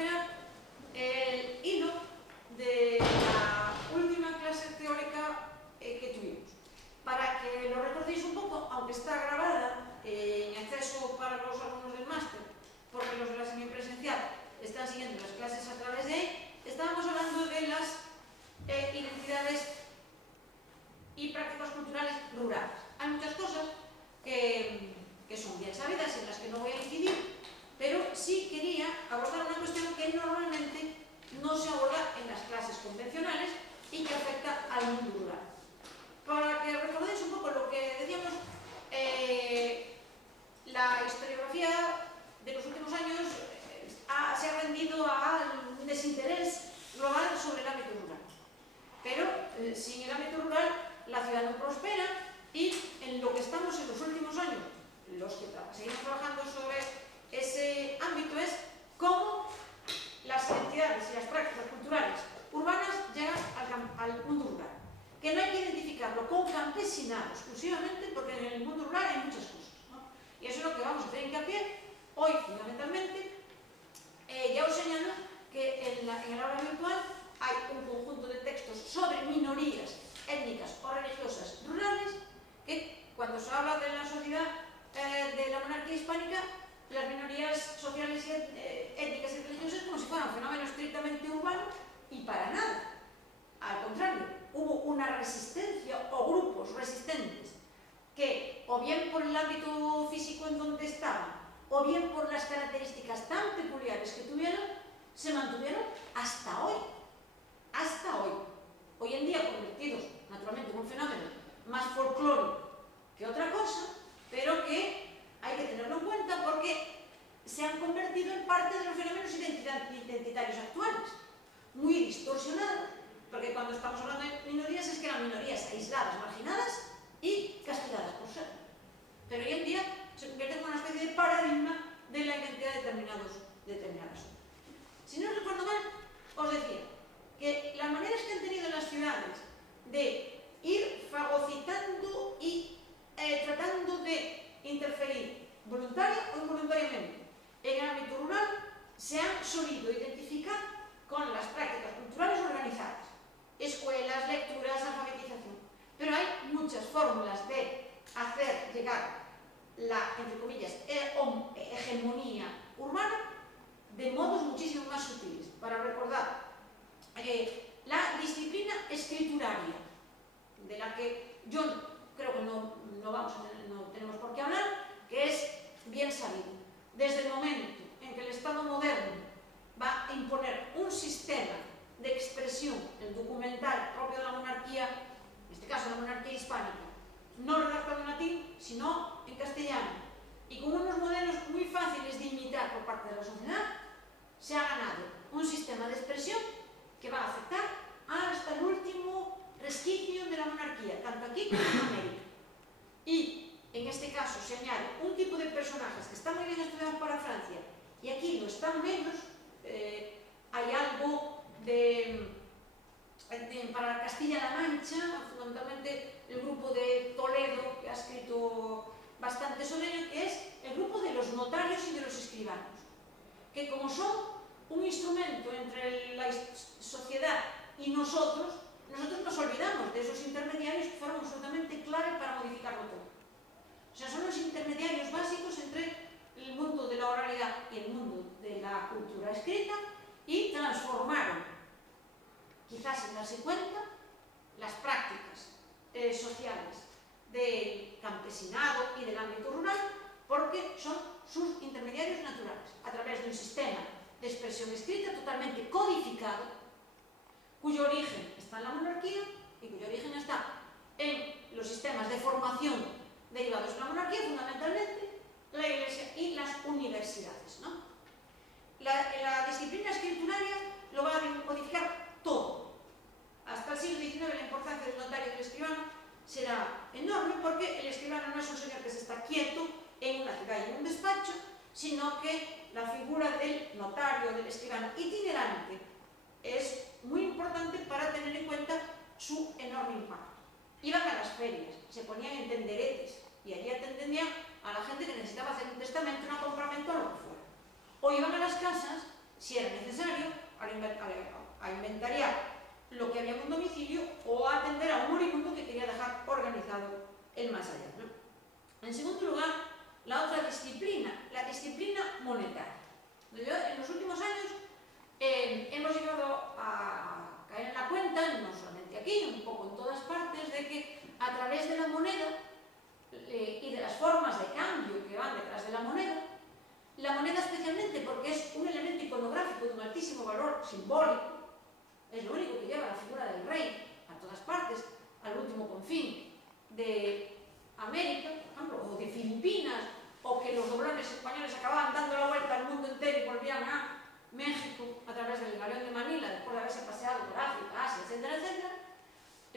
recuperar el hilo de la última clase teórica que tuvimos. Para que lo recordéis un poco, aunque está grabada en acceso para los alumnos del máster, porque los de la semipresencial están siguiendo las clases a través de ahí, estábamos hablando de las identidades y prácticas culturales rurales. Hay muchas cosas que son bien sabidas, en las que no voy a incidir, pero sí quería abordar una cuestión que normalmente no se aborda en las clases convencionales y que afecta al mundo rural. Para que recordéis un poco lo que decíamos, la historiografía de los últimos años se ha rendido a un desinterés global sobre el ámbito rural. Pero sin el ámbito rural la ciudad no prospera, y en lo que estamos en los últimos años, los que seguimos trabajando sobre ese ámbito, es cómo las identidades y las prácticas culturales urbanas llegan al mundo rural. Que no hay que identificarlo con campesinado exclusivamente, porque en el mundo rural hay muchas cosas, ¿no? Y eso es lo que vamos a hacer hincapié hoy, fundamentalmente. Ya os señalo que en el aula virtual hay un conjunto de textos sobre minorías étnicas o religiosas rurales, que cuando se habla de la sociedad de la monarquía hispánica, las minorías sociales y étnicas y religiosas como si fuera un fenómeno estrictamente urbano, y para nada. Al contrario, hubo una resistencia o grupos resistentes que, o bien por el ámbito físico en donde estaban, o bien por las características tan peculiares que tuvieron, se mantuvieron hasta hoy. Hasta hoy. Hoy en día convertidos, naturalmente, en un fenómeno más folclórico que otra cosa, pero que hay que tenerlo en cuenta porque se han convertido en parte de los fenómenos identitarios actuales, muy distorsionados, porque cuando estamos hablando de minorías es que eran minorías aisladas, marginadas y castigadas por ser. Pero hoy en día se convierte en una especie de paradigma de la identidad de determinadas. Si no recuerdo mal, os decía que las maneras que han tenido las ciudades de ir fagocitando y tratando de interferir voluntaria o involuntariamente en el ámbito rural se han solido identificar con las prácticas culturales organizadas, escuelas, lecturas, alfabetización. Pero hay muchas fórmulas de hacer llegar la, entre comillas, hegemonía urbana de modos muchísimo más sutiles. Para recordar, la disciplina escrituraria, de la que yo creo que no tenemos por qué hablar, que es bien sabido. Desde el momento en que el Estado moderno va a imponer un sistema de expresión, el documental propio de la monarquía, en este caso la monarquía hispánica, no redactado en latín, sino en castellano, y con unos modelos muy fáciles de imitar por parte de la sociedad, se ha ganado un sistema de expresión que va a afectar hasta el último resquicio de la monarquía, tanto aquí como en América. Y en este caso se añade un tipo de personajes que están muy bien estudiados para Francia y aquí lo están menos. Hay algo para Castilla-La Mancha, fundamentalmente el grupo de Toledo, que ha escrito bastante sobre ello, que es el grupo de los notarios y de los escribanos, que como son un instrumento entre la sociedad y nosotros nos olvidamos de esos intermediarios que fueron absolutamente clave para modificarlo todo. O sea, son los intermediarios básicos entre el mundo de la oralidad y el mundo de la cultura escrita, y transformaron, quizás sin darse cuenta, las prácticas sociales del campesinado y del ámbito rural, porque son sus intermediarios naturales, a través de un sistema de expresión escrita totalmente codificado, cuyo origen está en la monarquía y cuyo origen está en los sistemas de formación derivados de la monarquía, fundamentalmente la Iglesia y las universidades, ¿no? La disciplina escrituraria lo va a codificar todo. Hasta el siglo XIX la importancia del notario y del escribano será enorme, porque el escribano no es un señor que se está quieto en una ciudad y en un despacho, sino que la figura del notario, del escribano itinerante, es muy importante para tener en cuenta su enorme impacto. Iban a las ferias, se ponían en tenderetes y allí atendían a la gente que necesitaba hacer un testamento, un compraventa o lo que fuera. O iban a las casas si era necesario, a inventariar lo que había en un domicilio o a atender a un moribundo que quería dejar organizado el más allá, ¿no? En segundo lugar, la otra disciplina, la disciplina monetaria. En los últimos años hemos llegado a caer en la cuenta, no solamente aquí, un poco en todas partes, de que a través de la moneda y de las formas de cambio que van detrás de la moneda especialmente porque es un elemento iconográfico de un altísimo valor simbólico, es lo único que lleva la figura del rey a todas partes, al último confín de América, por ejemplo, o de Filipinas, o que los doblones españoles acababan dando la vuelta al mundo entero y volvían a México a través del galeón de Manila, después de haberse paseado por África, Asia, etcétera, etcétera,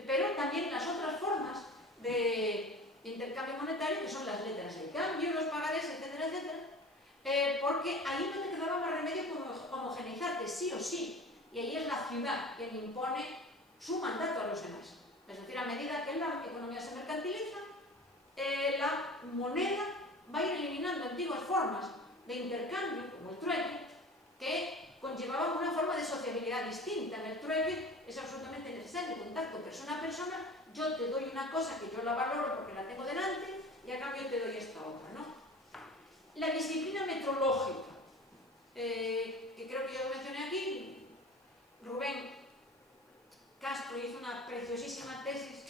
pero también las otras formas de intercambio monetario, que son las letras de cambio, los pagarés, etcétera, etcétera, porque ahí no te quedaba más remedio que homogeneizarte, sí o sí, y ahí es la ciudad quien impone su mandato a los demás. Es decir, a medida que la economía se mercantiliza, la moneda va a ir eliminando antiguas formas de intercambio, como el trueque, que conllevaban una forma de sociabilidad distinta. En el trueque es absolutamente necesario contacto persona a persona. Yo te doy una cosa que yo la valoro porque la tengo delante y a cambio te doy esta otra, ¿no? La disciplina metrológica, que creo que ya lo mencioné aquí, Rubén Castro hizo una preciosísima tesis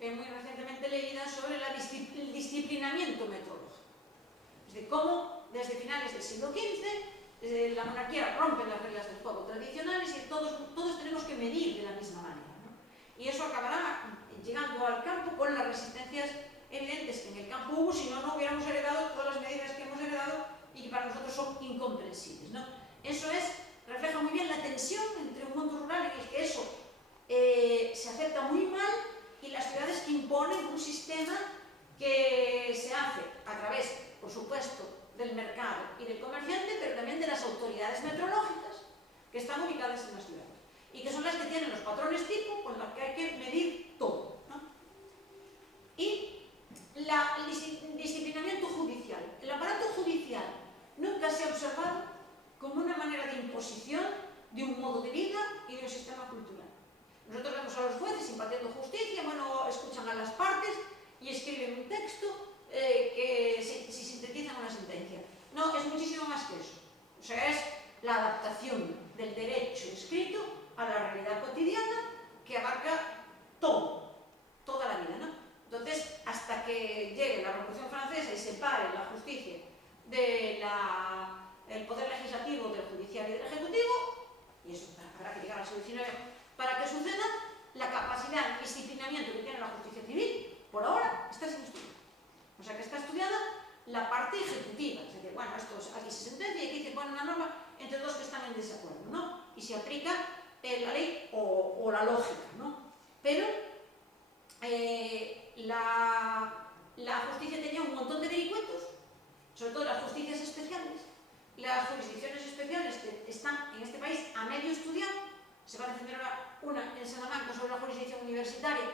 muy recientemente leída sobre el disciplinamiento metrológico. Es decir, cómo desde finales del siglo XV la monarquía rompe las reglas del juego tradicionales y todos tenemos que medir de la misma manera, ¿no? Y eso acabará llegando al campo con las resistencias evidentes que en el campo hubo, si no, no hubiéramos heredado todas las medidas que hemos heredado y que para nosotros son incomprensibles, ¿no? Eso refleja muy bien la tensión entre un mundo rural en el que eso se acepta muy mal y las ciudades que imponen un sistema que se hace a través, por supuesto, del mercado y del comerciante, pero también de las autoridades metrológicas que están ubicadas en las ciudades y que son las que tienen los patrones tipo con los que hay que medir todo, ¿no? Y el disciplinamiento judicial. El aparato judicial nunca se ha observado como una manera de imposición de un modo de vida y de un sistema cultural. Nosotros vemos a los jueces impartiendo justicia, bueno, escuchan a las partes y escriben un texto que si sintetizan una sentencia. No, es muchísimo más que eso. O sea, es la adaptación del derecho escrito a la realidad cotidiana que abarca todo, toda la vida, ¿no? Entonces, hasta que llegue la Revolución Francesa y separe la justicia del poder legislativo, del judicial y del ejecutivo, y eso habrá que llegar al siglo XIX para que suceda, la capacidad de disciplinamiento que tiene la justicia civil, por ahora, está sin estudiar. O sea que está estudiada la parte ejecutiva, es decir, bueno, aquí se sentencia y aquí se pone una norma entre dos que están en desacuerdo, ¿no? Y se aplica la ley o la lógica, ¿no? Pero la justicia tenía un montón de vericuetos, sobre todo las justicias especiales, las jurisdicciones especiales que están en este país a medio estudiar. Se va a defender ahora una en Salamanca sobre la jurisdicción universitaria.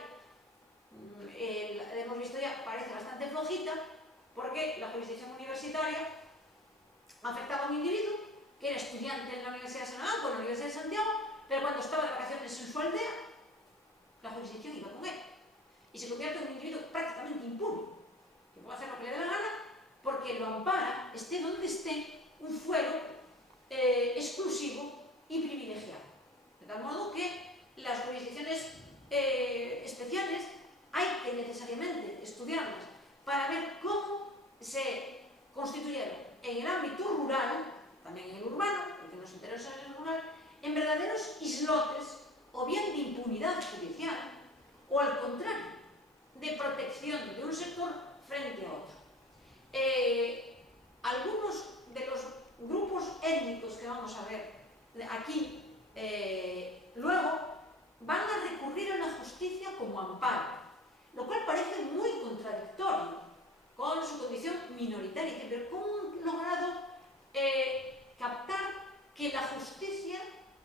Hemos visto ya, parece bastante flojita, porque la jurisdicción universitaria afectaba a un individuo que era estudiante en la Universidad de Salamanca o en la Universidad de Santiago, pero cuando estaba de vacaciones en su aldea, la jurisdicción iba con él. Y se convierte en un individuo prácticamente impune, que puede hacer lo que le dé la gana, porque lo ampara, esté donde esté, un fuero exclusivo y privilegiado. De tal modo que las jurisdicciones especiales hay que necesariamente estudiarlas para ver cómo se constituyeron en el ámbito rural, también en el urbano, porque nos interesa en el rural, en verdaderos islotes o bien de impunidad judicial o al contrario, de protección de un sector frente a otro. Algunos de los grupos étnicos que vamos a ver aquí luego van a recurrir a la justicia como amparo, lo cual parece muy contradictorio con su condición minoritaria. Pero ¿cómo han logrado captar que la justicia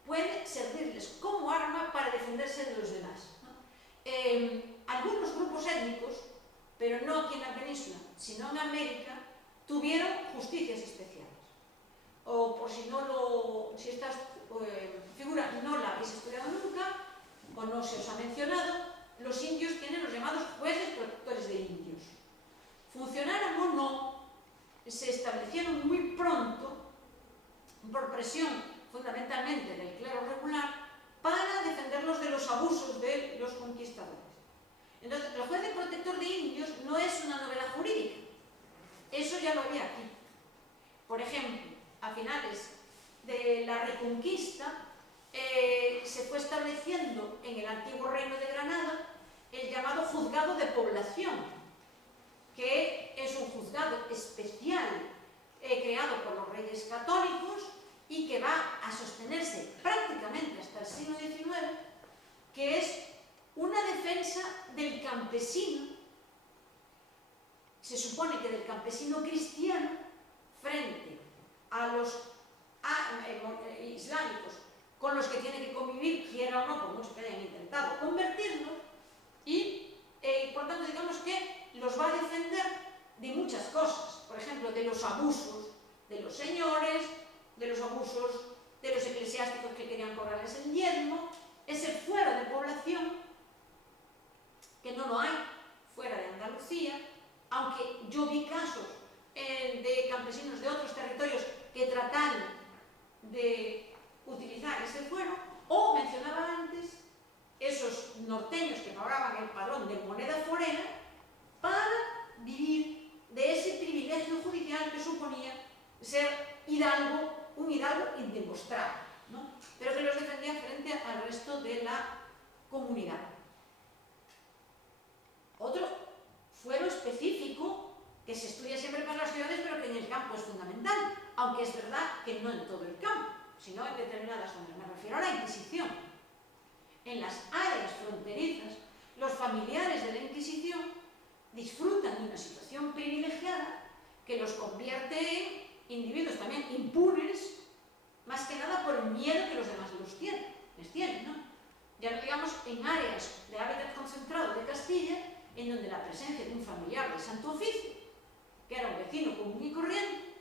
puede servirles como arma para defenderse de los demás, ¿no? Algunos grupos étnicos, pero no aquí en la península, sino en América, tuvieron justicias especiales. o por si esta figura no la habéis estudiado nunca, o no se os ha mencionado, los indios tienen los llamados jueces protectores de indios. Funcionaran o no, se establecieron muy pronto, por presión fundamentalmente del clero regular, para defenderlos de los abusos de los conquistadores. Entonces, el juez protector de indios no es una novela jurídica, eso ya lo había aquí. Por ejemplo, a finales de la Reconquista se fue estableciendo en el antiguo Reino de Granada el llamado juzgado de población, que es un juzgado especial creado por los reyes católicos y que va a sostenerse prácticamente hasta el siglo XIX, que es una defensa del campesino, se supone que del campesino cristiano, frente a los islámicos con los que tiene que convivir, quiera o no, por mucho que hayan intentado convertirlo, y por tanto digamos que los va a defender de muchas cosas, por ejemplo, de los abusos de los señores, de los abusos de los eclesiásticos que querían cobrarles el diezmo, ese fuero de población, que no lo hay fuera de Andalucía, aunque yo vi casos de campesinos de otros territorios que trataron de utilizar ese fuero, o mencionaba antes esos norteños que pagaban el parón de moneda forera para vivir de ese privilegio judicial que suponía ser hidalgo, un hidalgo indemostrable, ¿no? Pero que los defendía frente al resto de la comunidad. Otro fuero específico que se estudia siempre para las ciudades, pero que en el campo es fundamental, aunque es verdad que no en todo el campo, sino en determinadas zonas. Me refiero a la Inquisición. En las áreas fronterizas, los familiares de la Inquisición disfrutan de una situación privilegiada que los convierte en individuos también impunes, más que nada por el miedo que los demás les tienen, ¿no? Ya no digamos en áreas de hábitat concentrado de Castilla, en donde la presencia de un familiar de Santo Oficio, que era un vecino común y corriente,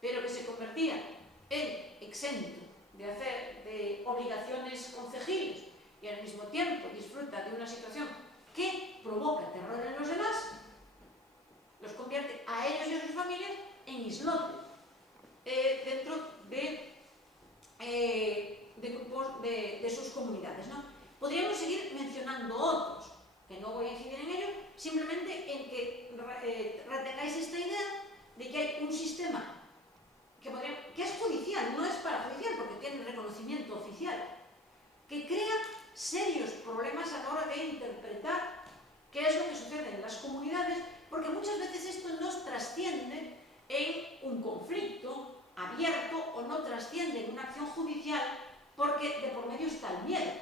pero que se convertía en exento de obligaciones concejiles y al mismo tiempo disfruta de una situación que provoca terror en los demás, los convierte a ellos y a sus familias en islotes dentro de grupos de sus comunidades, ¿no? Podríamos seguir mencionando otros, que no voy a incidir en ello, simplemente en que retengáis esta idea de que hay un sistema que es judicial, no es parajudicial porque tiene reconocimiento oficial, que crea serios problemas a la hora de interpretar qué es lo que sucede en las comunidades, porque muchas veces esto nos trasciende en un conflicto abierto o no trasciende en una acción judicial porque de por medio está el miedo,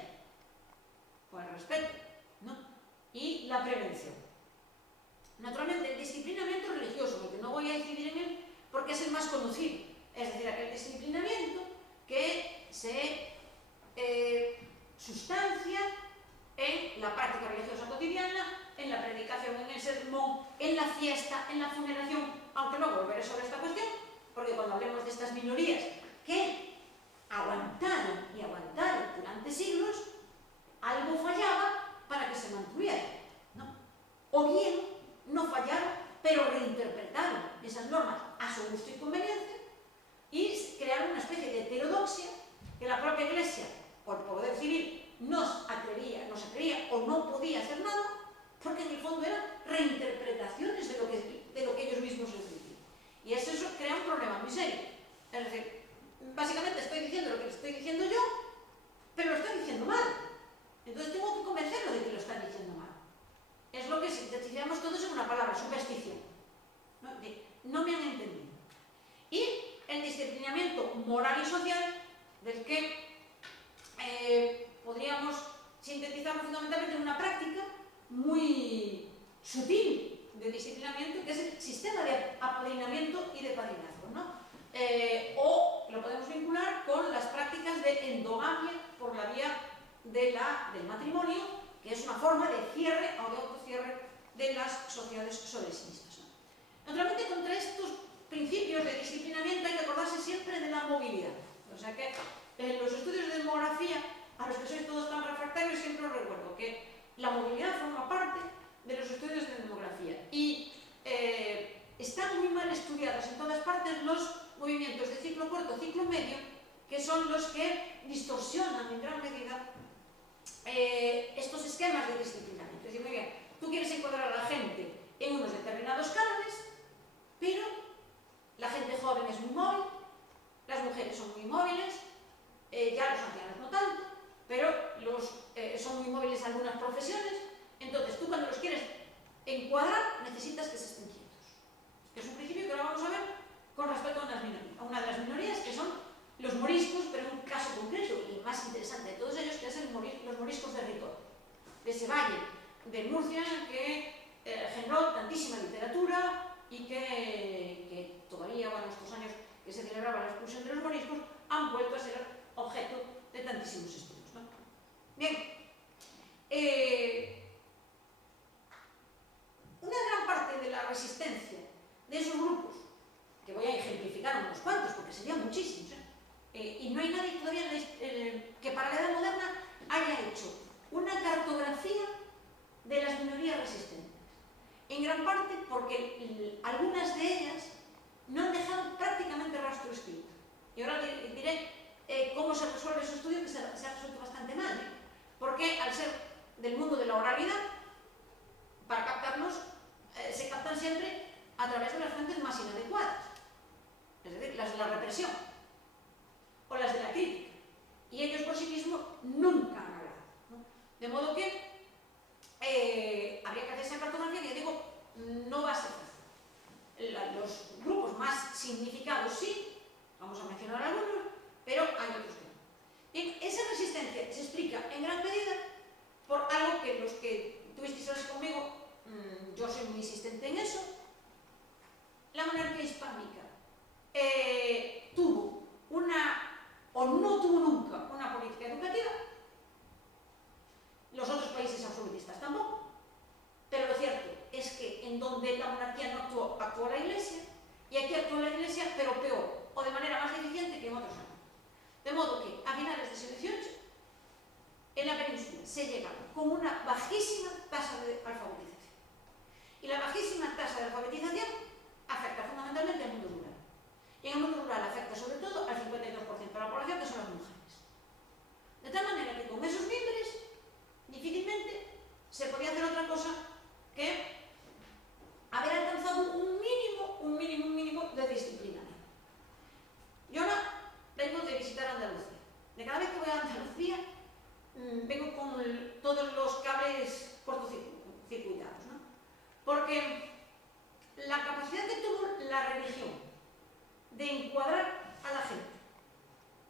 o el respeto, ¿no? Y la prevención. Naturalmente, el disciplinamiento religioso, porque no voy a incidir en él porque es el más conocido, es decir, aquel disciplinamiento que se sustancia en la práctica religiosa cotidiana, en la predicación, en el sermón, en la fiesta, en la funeración, aunque no volveré sobre esta cuestión, porque cuando hablemos de estas minorías que aguantaron y aguantaron durante siglos, algo fallaba para que se mantuviera, ¿no? O bien no fallaron, pero reinterpretaron esas normas a su gusto y conveniencia y crearon una especie de heterodoxia que la propia Iglesia, por poder civil, no se atrevía o no podía hacer nada, porque en el fondo eran reinterpretaciones de lo que ellos mismos les decían. Y eso crea un problema muy serio. Es decir, básicamente estoy diciendo lo que estoy diciendo yo, pero lo estoy diciendo mal. Entonces tengo que convencerlo de que lo están diciendo mal. Es lo que sintetizamos todos en una palabra, superstición. No me han entendido. Y el disciplinamiento moral y social, del que podríamos sintetizarlo fundamentalmente en una práctica muy sutil de disciplinamiento, que es el sistema de apadrinamiento y de padrinazgo, ¿no? O lo podemos vincular con las prácticas de endogamia por la vía del matrimonio, que es una forma de cierre o de autocierre de las sociedades sobre sí mismas, ¿no? Naturalmente, contra estos principios de disciplinamiento hay que acordarse siempre de la movilidad. O sea que en los estudios de demografía, a los que sois todos tan refractarios, siempre os recuerdo que la movilidad forma parte de los estudios de demografía y están muy mal estudiados en todas partes los movimientos de ciclo corto, ciclo medio, que son los que distorsionan en gran medida estos esquemas de disciplinamiento. Es decir, muy bien, tú quieres encuadrar a la gente en unos determinados cánones, pero la gente joven es muy móvil, las mujeres son muy móviles, ya los ancianos no tanto, pero son muy móviles algunas profesiones. Entonces, tú cuando los quieres encuadrar, necesitas que se estén quietos. Que es un principio que ahora vamos a ver con respecto a una de las minorías, que son los moriscos, pero en un caso concreto y más interesante de todos ellos, que es los moriscos de Ritor, de ese valle de Murcia que generó tantísima literatura y que todavía, bueno, estos años que se celebraba la expulsión de los moriscos, han vuelto a ser objeto de tantísimos estudios, ¿no? Bien, una gran parte de la resistencia de esos grupos, que voy a ejemplificar unos cuantos porque serían muchísimos, y no hay nadie todavía que para la Edad Moderna haya hecho una cartografía de las minorías resistentes, en gran parte porque algunas de ellas no han dejado prácticamente rastro escrito. Y ahora diré cómo se resuelve ese estudio, que se ha resuelto bastante mal, porque al ser del mundo de la oralidad, para captarlos se captan siempre a través de las fuentes más inadecuadas, es decir, las de la represión o las de la crítica, y ellos por sí mismos nunca han hablado, ¿no? De modo que habría que hacer esa cartografía, que yo digo, no va a ser fácil. Los grupos más significados sí, vamos a mencionar algunos, pero hay otros que no. Bien, esa resistencia se explica en gran medida por algo que los que tuvisteis clases conmigo, yo soy muy insistente en eso. La monarquía hispánica tuvo o no tuvo nunca una política educativa. Los otros países absolutistas tampoco. Pero lo cierto es que en donde la monarquía no actuó la Iglesia, y aquí actuó la Iglesia, pero peor, o de manera más deficiente que en otros años. De modo que a finales del siglo XVIII, en la península se llega con una bajísima tasa de alfabetización. Y la bajísima tasa de alfabetización afecta fundamentalmente al mundo rural. Y en el mundo rural afecta sobre todo al 52% de la población, que son las mujeres. De tal manera que con esos mimbres difícilmente se podía hacer otra cosa que haber alcanzado un mínimo de disciplina. Yo ahora vengo de visitar Andalucía. De cada vez que voy a Andalucía, vengo con todos los cables cortocircuitados, ¿no? Porque la capacidad que tuvo la religión de encuadrar a la gente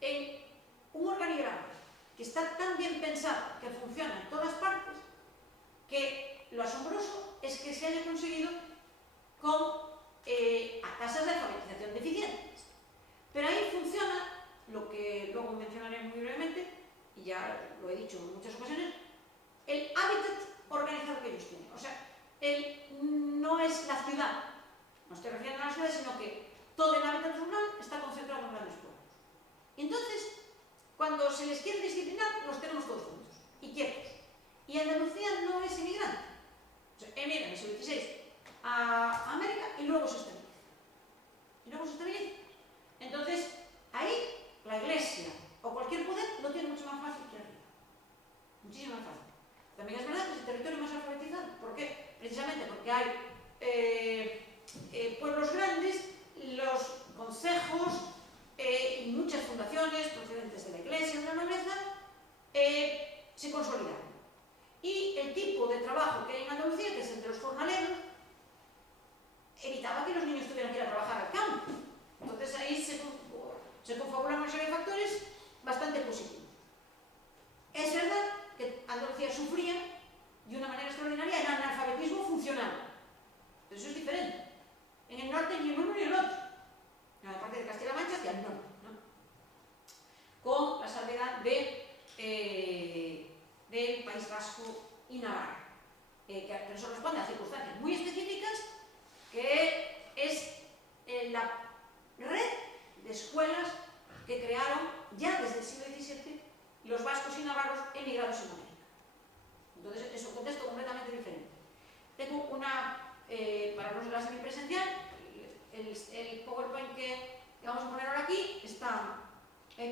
en un organigrama que está tan bien pensado, que funciona en todas partes, que lo asombroso es que se haya conseguido con a tasas de alfabetización deficientes. Pero ahí funciona lo que luego mencionaré muy brevemente, y ya lo he dicho en muchas ocasiones, el hábitat organizado que ellos tienen. O sea, no es la ciudad, no estoy refiriendo a la ciudad, sino que todo el hábitat rural está concentrado en grandes pueblos. Y entonces, cuando se les quiere disciplinar, los tenemos todos juntos y quietos. Y Andalucía no es emigrante. O sea, emigra en el siglo XVI a América y luego se estabiliza. Entonces, ahí la Iglesia o cualquier poder lo tiene mucho más fácil que arriba. Muchísimo más fácil. También es verdad que es el territorio más alfabetizado. ¿Por qué? Precisamente porque hay pueblos grandes, los concejos y muchas fundaciones procedentes de la Iglesia y de la nobleza se consolidaron. Y el tipo de trabajo que hay en Andalucía, que es entre los jornaleros, evitaba que los niños tuvieran que ir a trabajar al campo. Entonces,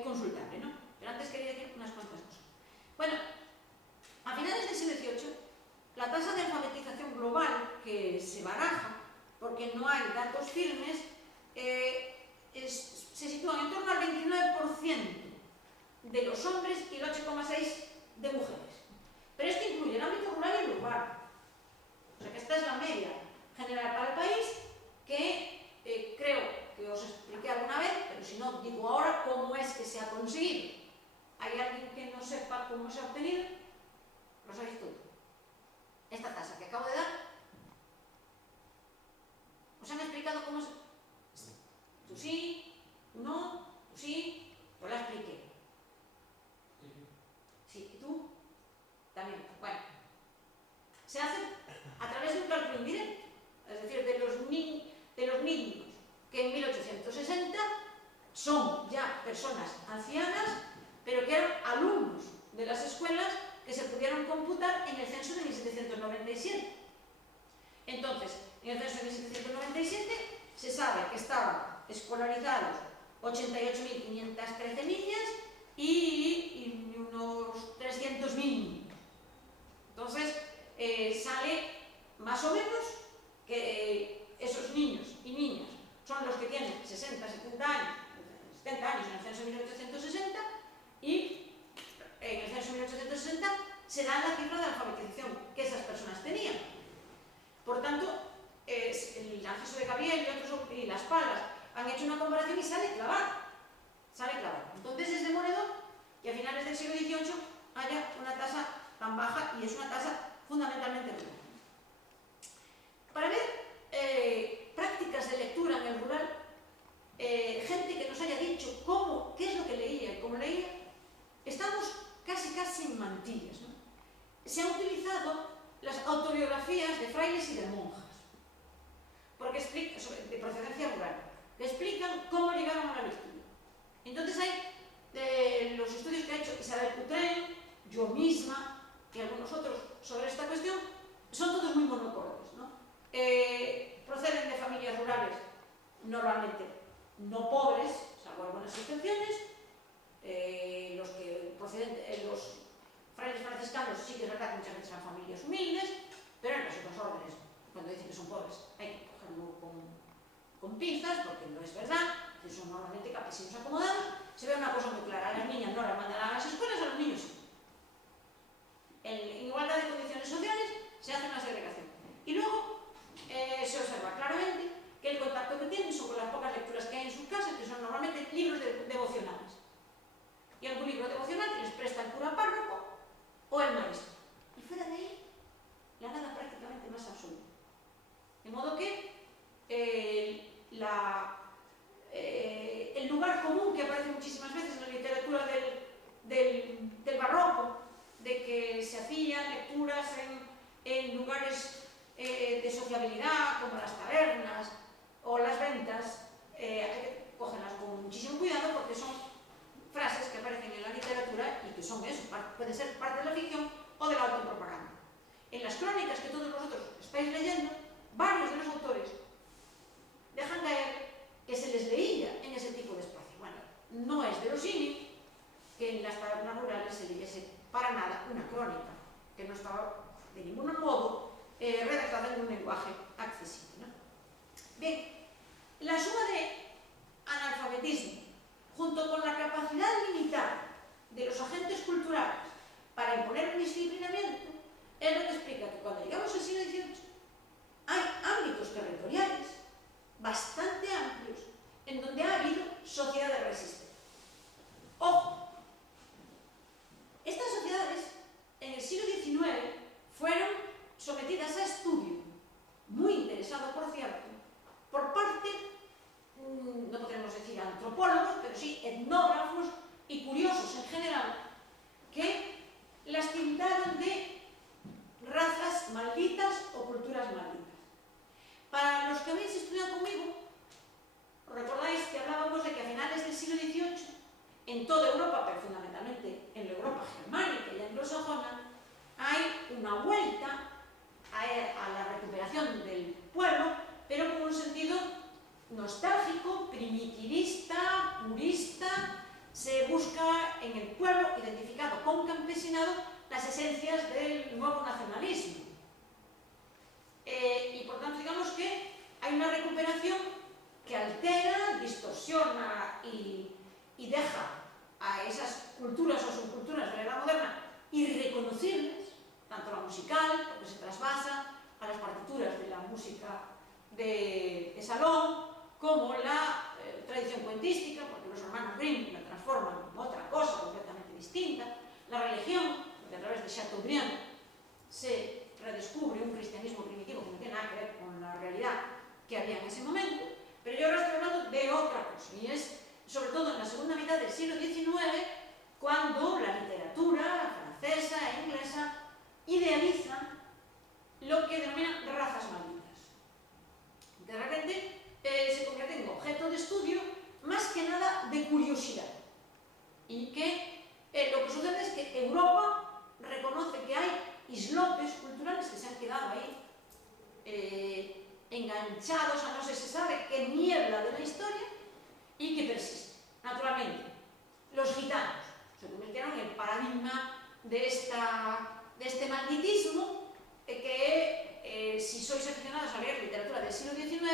consultable, ¿no? Pero antes quería decir unas cuantas cosas. Bueno, a finales del siglo XVIII, la tasa de alfabetización global que se baraja, porque no hay datos firmes, se sitúa en torno al 29% de los hombres y el 8,6% de mujeres. Pero esto incluye el ámbito rural y el urbano. O sea que esta es la media general para el país, que creo que os expliqué alguna vez, pero si no, digo ahora cómo es que se ha conseguido. ¿Hay alguien que no sepa cómo se ha obtenido? Lo sabéis todo. Esta tasa que acabo de dar, ¿os han explicado cómo se...? Tú sí, tú no, tú sí, yo la expliqué. Sí, ¿y tú? También. Bueno, se hace a través de un cálculo indirecto, es decir, de los niños que en 1860 son ya personas ancianas, pero que eran alumnos de las escuelas que se pudieron computar en el censo de 1797. Entonces, en el censo de 1797 se sabe que estaban escolarizados 88.513 niñas y unos 300.000 niños. Entonces, sale más o menos que esos niños y niñas son los que tienen 60, 70 años en el censo de 1860, y en el censo de 1860 se da la cifra de alfabetización que esas personas tenían. Por tanto, el Narciso de Gabriel y las Palas han hecho una comparación y sale clavado. Entonces es demoledor que a finales del siglo XVIII haya una tasa tan baja, y es una tasa fundamentalmente rural. Para ver prácticas de lectura en el rural, gente que nos haya dicho qué es lo que leía y cómo leía, estamos casi en mantillas, ¿no? Se han utilizado las autobiografías de frailes y de monjas, porque de procedencia rural, que explican cómo llegaron a la lectura. Entonces hay los estudios que ha hecho Isabel Coutrain, yo misma y algunos otros sobre esta cuestión, son todos muy monocolores, ¿no? Proceden de familias rurales normalmente no pobres, salvo algunas excepciones. Los que proceden los frailes franciscanos sí que es verdad que muchas veces son familias humildes, pero en los órdenes, cuando dicen que son pobres, hay que cogerlo con pinzas, porque no es verdad, que son normalmente campesinos acomodados. Se ve una cosa muy clara: a las niñas no las mandan a las escuelas, a los niños sí. En igualdad de condiciones sociales se hace una segregación. Y luego se observa claramente que el contacto que tienen son con las pocas lecturas que hay en sus casas, que son normalmente libros devocionales. Y algún libro devocional que les presta el cura párroco o el maestro. Y fuera de ahí, la nada prácticamente más absoluta. De modo que el lugar común que aparece muchísimas veces en la literatura del barroco, de que se hacían lecturas en lugares de sociabilidad, como las tabernas o las ventas, hay que cogerlas con muchísimo cuidado, porque son frases que aparecen en la literatura y que son eso, pueden ser parte de la ficción o de la autopropaganda. En las crónicas que todos vosotros estáis leyendo, varios de los autores dejan caer que se les leía en ese tipo de espacio. Bueno, no es verosímil que en las tabernas rurales se leyese para nada una crónica, que no estaba de ningún modo redactada en un lenguaje accesible, ¿no? Bien, la suma de analfabetismo junto con la capacidad limitada de los agentes culturales para imponer un disciplinamiento es lo que explica que cuando llegamos al siglo XVIII hay ámbitos territoriales bastante amplios en donde ha habido sociedad de resistencia. Ojo, estas sociedades en el siglo XIX fueron sometidas a estudio, muy interesado por cierto, por parte, no podremos decir antropólogos, pero sí etnógrafos y curiosos en general, que las tildaron de razas malditas o culturales nacionalismo. Y por tanto, digamos que hay una recuperación que altera, distorsiona y deja a esas culturas o subculturas de la edad moderna irreconocibles, tanto la musical, porque se trasvasa a las partituras de la música de salón, como la tradición cuentística, porque los hermanos Grimm la transforman en otra cosa completamente distinta, la religión, porque a través de Chateaubriand se redescubre un cristianismo primitivo que no tiene nada que ver con la realidad que había en ese momento, pero yo ahora estoy hablando de otra cosa, y es sobre todo en la segunda mitad del siglo XIX, cuando la literatura francesa e inglesa idealizan lo que denominan razas malditas. De repente se convierte en objeto de estudio más que nada de curiosidad, y que lo que sucede es que Europa reconoce que hay islotes culturales que se han quedado ahí enganchados a no sé si se sabe qué niebla de la historia y que persisten. Naturalmente, los gitanos se convirtieron en el paradigma de este malditismo que si sois aficionados a leer literatura del siglo XIX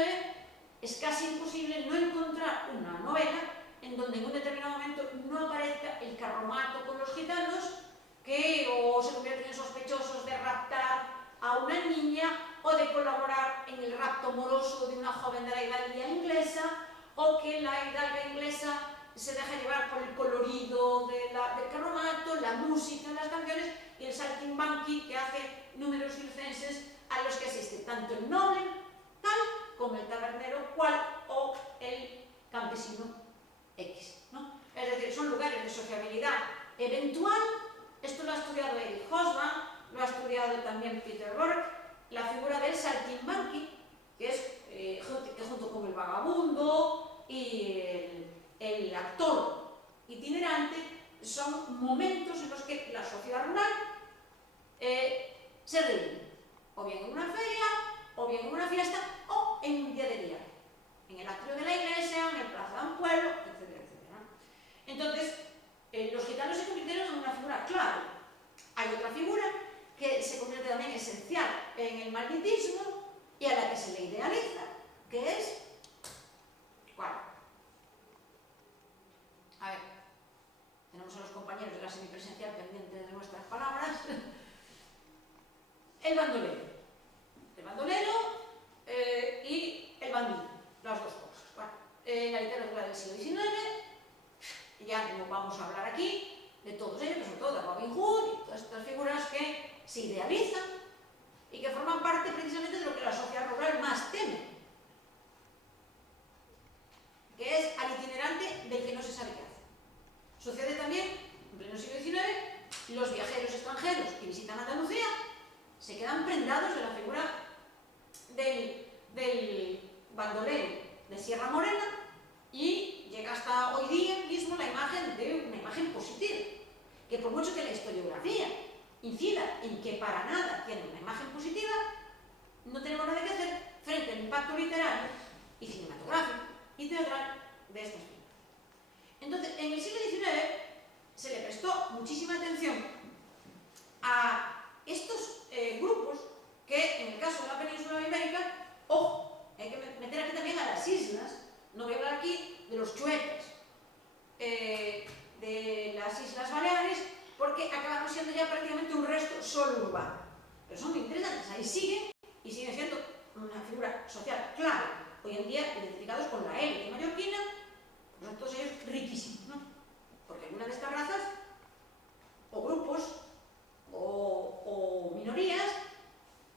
es casi imposible no encontrar una novela en donde en un determinado momento no aparezca el carromato con los gitanos que o se convierten en sospechosos de raptar a una niña o de colaborar en el rapto moroso de una joven de la hidalguía inglesa, o que la hidalga inglesa se deja llevar por el colorido del carromato, la música, las canciones y el saltimbanqui que hace números circenses a los que asiste tanto el noble tal como el tabernero cual o el campesino X, ¿no? Es decir, son lugares de sociabilidad eventual. Esto lo ha estudiado Eric Hobsbawm, lo ha estudiado también Peter Burke, la figura del saltimbanqui, que es que junto con el vagabundo y el actor itinerante son momentos en los que la sociedad rural se reúne, o bien en una feria, o bien en una fiesta, o en un día de día, en el atrio de la iglesia, en el plaza de un pueblo, etcétera, etcétera. Entonces, los gitanos se convirtieron en una figura clave. Hay otra figura que se convierte también esencial en el malditismo y a la que se le idealiza, que es... ¿cuál? A ver, tenemos a los compañeros de la semipresencial pendientes de nuestras palabras. El bandolero. El bandolero y el bandido, las dos cosas. Bueno, la literatura del siglo XIX, ya no vamos a hablar aquí de todos ellos, pero sobre todo de Robin Hood y todas estas figuras que se idealizan y que forman parte precisamente de lo que la sociedad rural más teme, que es al itinerante del que no se sabe qué hace. Sucede también, en pleno siglo XIX, los viajeros extranjeros que visitan Andalucía se quedan prendados de la figura del bandolero de Sierra Morena y llega hasta hoy día mismo la imagen de una imagen positiva, que por mucho que la historiografía incida en que para nada tiene una imagen positiva, no tenemos nada que hacer frente al impacto literario y cinematográfico y teatral de estas figuras. Entonces, en el siglo XIX se le prestó muchísima atención a estos grupos que, en el caso de la península ibérica, ojo, hay que meter aquí también a las islas, no voy a hablar aquí de los chuetes, de las Islas Baleares, porque acabaron siendo ya prácticamente un resto solo urbano. Pero son muy interesantes, ahí siguen y siguen siendo una figura social clave, hoy en día identificados con la élite mallorquina, son todos ellos riquísimos, ¿no? Porque alguna de estas razas, o grupos, o minorías,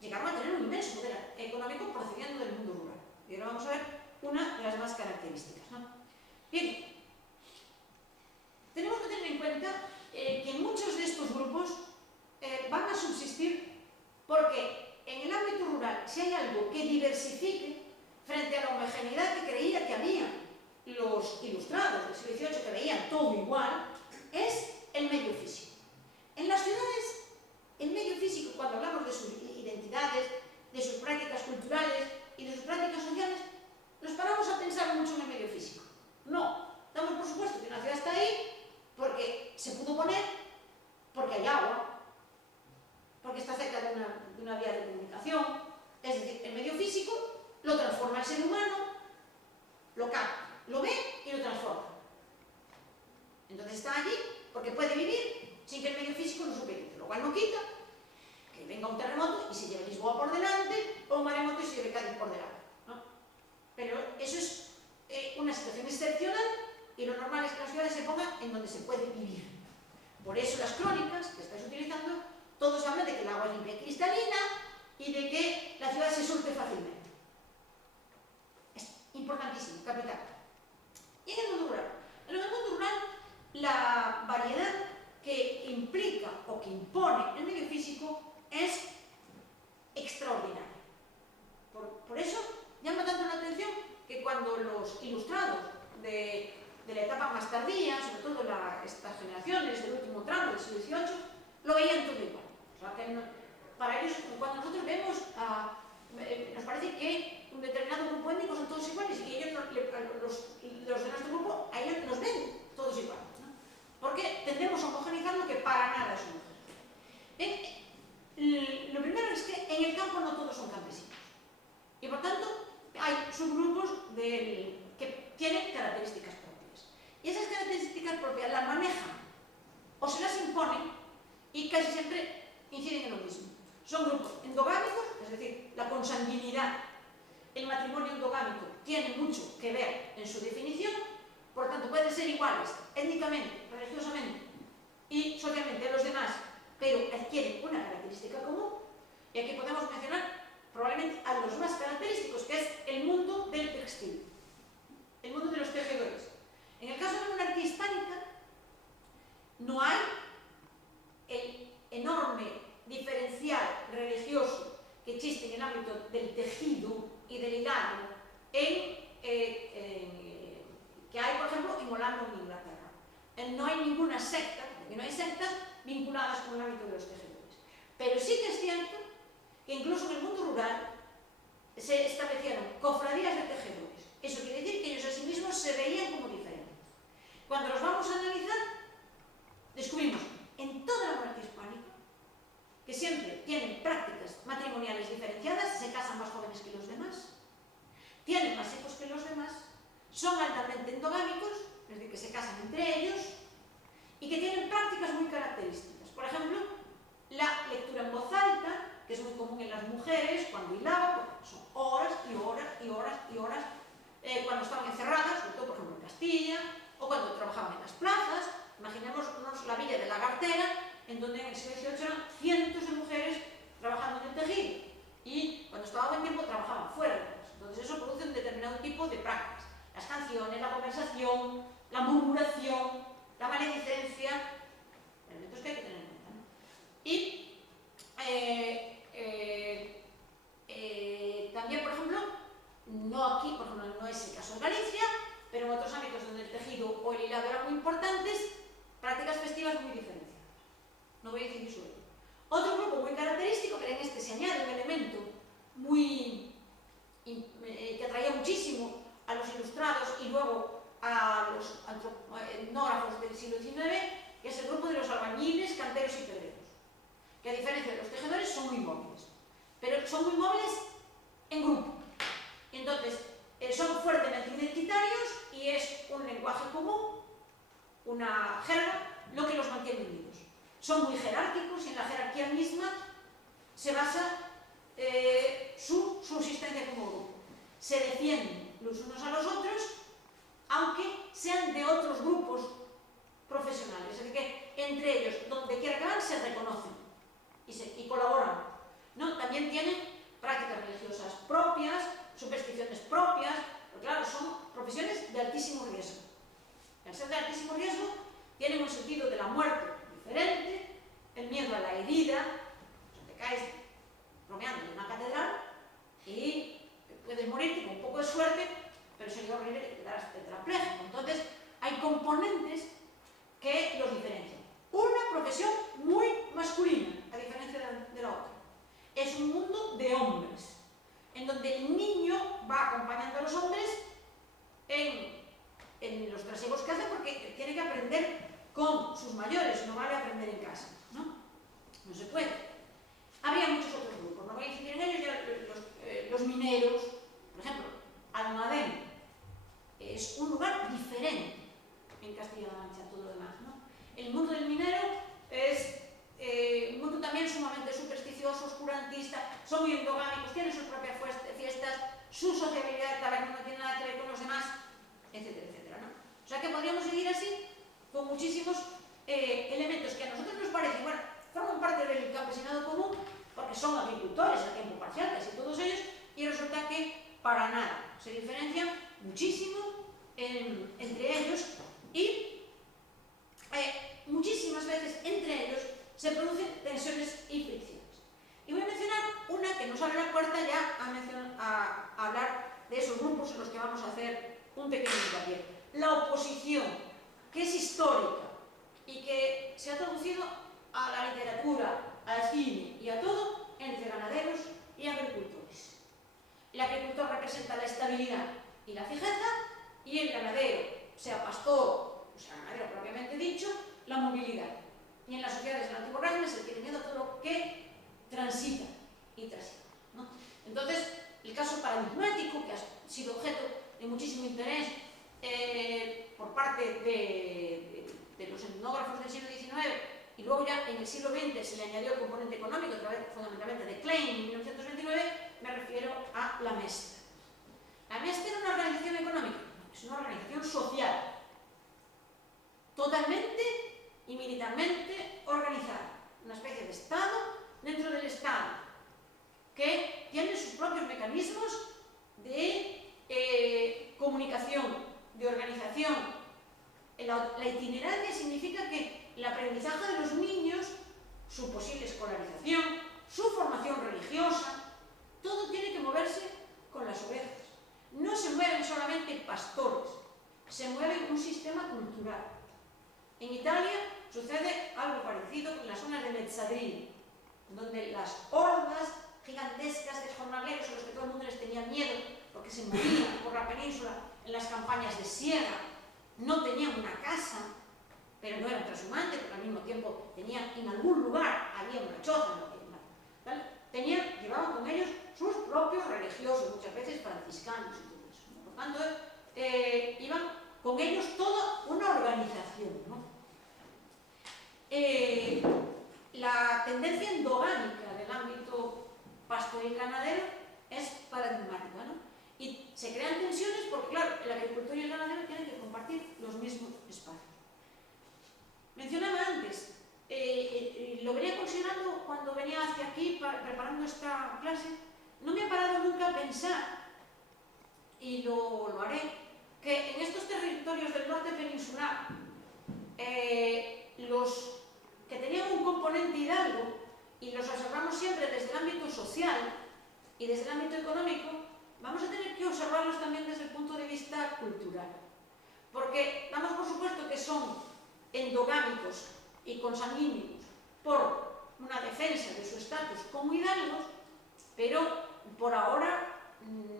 llegaron a tener un inmenso poder económico procediendo del mundo rural. Y ahora vamos a ver una de las más características, ¿no? Bien, tenemos que tener en cuenta que muchos de estos grupos van a subsistir porque en el ámbito rural, si hay algo que diversifique frente a la homogeneidad que creía que había los ilustrados del siglo XVIII, que veían todo igual, es el medio físico. En las ciudades, el medio físico, cuando hablamos de sus identidades, de sus prácticas culturales y de sus prácticas sociales, nos paramos a pensar mucho en el medio físico. No, damos por supuesto que una ciudad está ahí porque se pudo poner, porque hay agua, porque está cerca de una al ser humano, lo capta, lo ve y lo transforma. Entonces está allí porque puede vivir sin que el medio físico lo supere, lo cual no quita que venga un terremoto y se lleve Lisboa por delante, o un maremoto y se lleve Cádiz por delante, ¿no? Pero eso es una situación excepcional y lo normal es que las ciudades se pongan en donde se puede vivir. Por eso las crónicas que estáis utilizando, todos hablan de que el agua es limpia y cristalina y de que la ciudad se surte fácilmente. Es importantísimo, capital. Y en el mundo rural. En el mundo rural, la variedad que implica o que impone el medio físico es extraordinaria. Por eso llama tanto la atención que cuando los ilustrados de la etapa más tardía, sobre todo estas generaciones del último tramo del siglo XVIII, lo veían todo igual. O sea, que para ellos, cuando nosotros vemos, nos parece que un determinado grupo étnico son todos iguales y ellos, los de nuestro grupo, a ellos nos ven todos iguales, ¿no? Porque tendemos a homogeneizar lo que para nada es homogéneo. Lo primero es que en el campo no todos son campesinos. Y por tanto, hay subgrupos que tienen características propias. Y esas características propias las manejan o se las imponen y casi siempre inciden en lo mismo. Son grupos endogámicos, es decir, la consanguinidad, el matrimonio endogámico tiene mucho que ver en su definición, por tanto pueden ser iguales étnicamente, religiosamente y socialmente a los demás, pero adquieren una característica común. Y aquí podemos mencionar probablemente a los más característicos, que es el mundo del textil, el mundo de los tejedores. En el caso de la monarquía hispánica, no hay el enorme diferencial religioso que existe en el ámbito del tejido y del hilado que hay, por ejemplo, en Holanda o en Inglaterra. No hay ninguna secta, porque no hay sectas vinculadas con el ámbito de los tejedores. Pero sí que es cierto que incluso en el mundo rural se establecieron cofradías de tejedores. Eso quiere decir que ellos a sí mismos se veían como diferentes. Cuando los vamos a analizar, descubrimos en toda la monarquía hispánica que siempre tienen prácticas matrimoniales diferenciadas, se casan más jóvenes que los demás, tienen más hijos que los demás, son altamente endogámicos, es decir, que se casan entre ellos, y que tienen prácticas muy características. Por ejemplo, la lectura en voz alta, que es muy común en las mujeres cuando hilaban, porque son horas y horas y horas y horas, cuando estaban encerradas, sobre todo por ejemplo en Castilla, o cuando trabajaban en las plazas. Imaginémonos la villa de la Gartera, en donde en el siglo XVIII eran cientos de mujeres trabajando en el tejido, y cuando estaba buen tiempo trabajaban fuera de casa. Entonces eso produce un determinado tipo de prácticas. Las canciones, la conversación, la murmuración, la maledicencia, elementos que hay que tener en cuenta, ¿no? Y también, por ejemplo, no aquí, por ejemplo, no es el caso de Galicia, pero en otros ámbitos donde el tejido o el hilado eran muy importantes, prácticas festivas muy diferenciadas. No voy a decir eso. Otro grupo muy característico, pero en este se añade un elemento que atraía muchísimo a los ilustrados y luego a los etnógrafos del siglo XIX, que es el grupo de los albañiles, canteros y pedreros, que a diferencia de los tejedores son muy móviles, pero son muy móviles en grupo. Y entonces son fuertemente identitarios y es un lenguaje común, una jerga, lo que los mantiene unidos. Son muy jerárquicos y en la jerarquía misma se basa su subsistencia como grupo. Se defienden los unos a los otros, aunque sean de otros grupos profesionales. Es decir, que entre ellos, donde quiera que van, se reconocen y colaboran, ¿no? También tienen prácticas religiosas propias, supersticiones propias, pero claro, son profesiones de altísimo riesgo. Al ser de altísimo riesgo, tienen un sentido de la muerte diferente, el miedo a la herida. O sea, te caes bromeando en una catedral y puedes morirte con un poco de suerte, pero sería horrible que te quedaras tetrapléjico. Entonces, hay componentes que los diferencian. Una profesión muy masculina, a diferencia de la otra. Es un mundo de hombres, en donde el niño va acompañando a los hombres en los trasiegos que hace, porque tiene que aprender con sus mayores, no vale aprender en casa, ¿no? No se puede. Habría muchos otros grupos, no voy a incidir en ellos, ya los mineros, por ejemplo, decir así, con muchísimos elementos que a nosotros nos parecen, bueno, forman parte del campesinado común, porque son agricultores a tiempo parcial, casi todos ellos, y resulta que para nada se diferencian muchísimo entre ellos y muchísimas veces entre ellos se producen tensiones y fricciones. Y voy a mencionar una que nos abre la puerta ya a hablar de esos grupos en los que vamos a hacer un pequeño hincapié. La oposición, que es histórica y que se ha traducido a la literatura, al cine y a todo entre ganaderos y agricultores. El agricultor representa la estabilidad y la fijeza, y el ganadero, sea pastor o sea ganadero propiamente dicho, la movilidad. Y en las sociedades del antiguo régimen se tiene miedo a todo lo que transita y transita, ¿no? Entonces, el caso paradigmático, que ha sido objeto de muchísimo interés por parte de los etnógrafos del siglo XIX, y luego ya en el siglo XX se le añadió el componente económico, a través fundamentalmente de Klein en 1929, me refiero a la Mestra. La Mestra era una organización económica, es una organización social, totalmente y militarmente organizada, una especie de Estado dentro del Estado, que tiene sus propios mecanismos de comunicación, de organización. La itinerancia significa que el aprendizaje de los niños, su posible escolarización, su formación religiosa, todo tiene que moverse con las ovejas. No se mueven solamente pastores, se mueve un sistema cultural. En Italia sucede algo parecido en las zonas de Mezzadrillo, donde las hordas gigantescas de jornaleros a los que todo el mundo les tenía miedo porque se movían por la península en las campañas de siega, no tenían una casa, pero no eran transhumantes, porque al mismo tiempo tenían en algún lugar, había una choza, ¿vale? Llevaban con ellos sus propios religiosos, muchas veces franciscanos y todo eso, ¿no? Por tanto, iban con ellos toda una organización, ¿no? La tendencia endogámica del ámbito pastoril ganadero es paradigmática, ¿no? Y se crean tensiones porque, claro, el agricultor y el ganadero tienen que compartir los mismos espacios. Mencionaba antes, lo venía considerando cuando venía hacia aquí preparando esta clase, no me ha parado nunca a pensar, y lo haré, que en estos territorios del norte peninsular, los que tenían un componente hidalgo, y los observamos siempre desde el ámbito social y desde el ámbito económico, vamos a tener que observarlos también desde el punto de vista cultural. Porque damos por supuesto que son endogámicos y consanguíneos por una defensa de su estatus como hidalgos, pero por ahora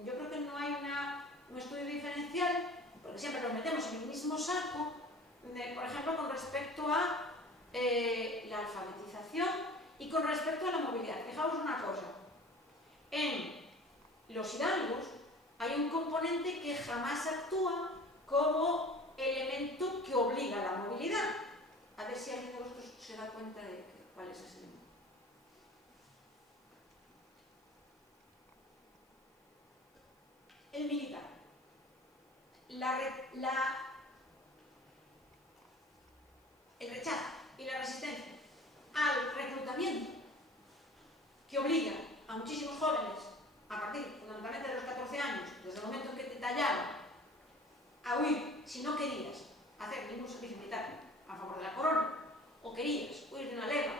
yo creo que no hay un estudio diferencial, porque siempre los metemos en el mismo saco, por ejemplo, con respecto a la alfabetización y con respecto a la movilidad. Fijaos una cosa, en los hidalgos hay un componente que jamás actúa como elemento que obliga a la movilidad. A ver si alguien de vosotros se da cuenta de cuál es ese elemento. El militar. El rechazo y la resistencia al reclutamiento que obliga a muchísimos jóvenes a partir fundamentalmente de los 14 años, desde el momento en que te tallaron, a huir si no querías hacer ningún servicio militar a favor de la corona, o querías huir de una leva,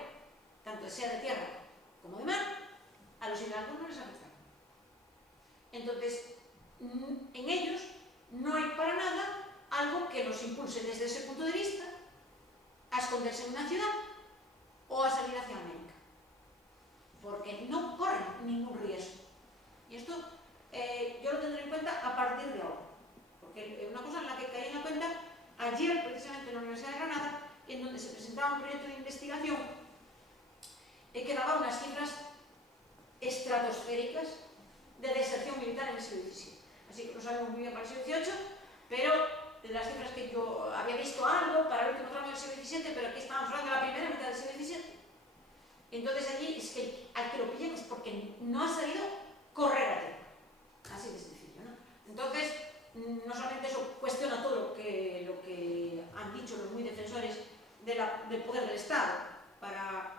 tanto sea de tierra como de mar, a los hidalgos no les afectaba. Entonces, en ellos no hay para nada algo que los impulse desde ese punto de vista a esconderse en una ciudad o a salir hacia América, porque no corren ningún riesgo. Y esto yo lo tendré en cuenta a partir de ahora, porque una cosa en la que caí en la cuenta ayer, precisamente en la Universidad de Granada, en donde se presentaba un proyecto de investigación que daba unas cifras estratosféricas de deserción militar en el siglo XVII. Así que no sabemos muy bien para el siglo XVIII, pero de las cifras que yo había visto algo para el último tramo del siglo XVII, pero aquí estamos hablando de la primera mitad del siglo XVII. Entonces allí es que al que lo pillen es porque no ha sabido correr a tiempo. Así de sencillo, ¿no? Entonces, no solamente eso cuestiona todo lo que del poder del Estado para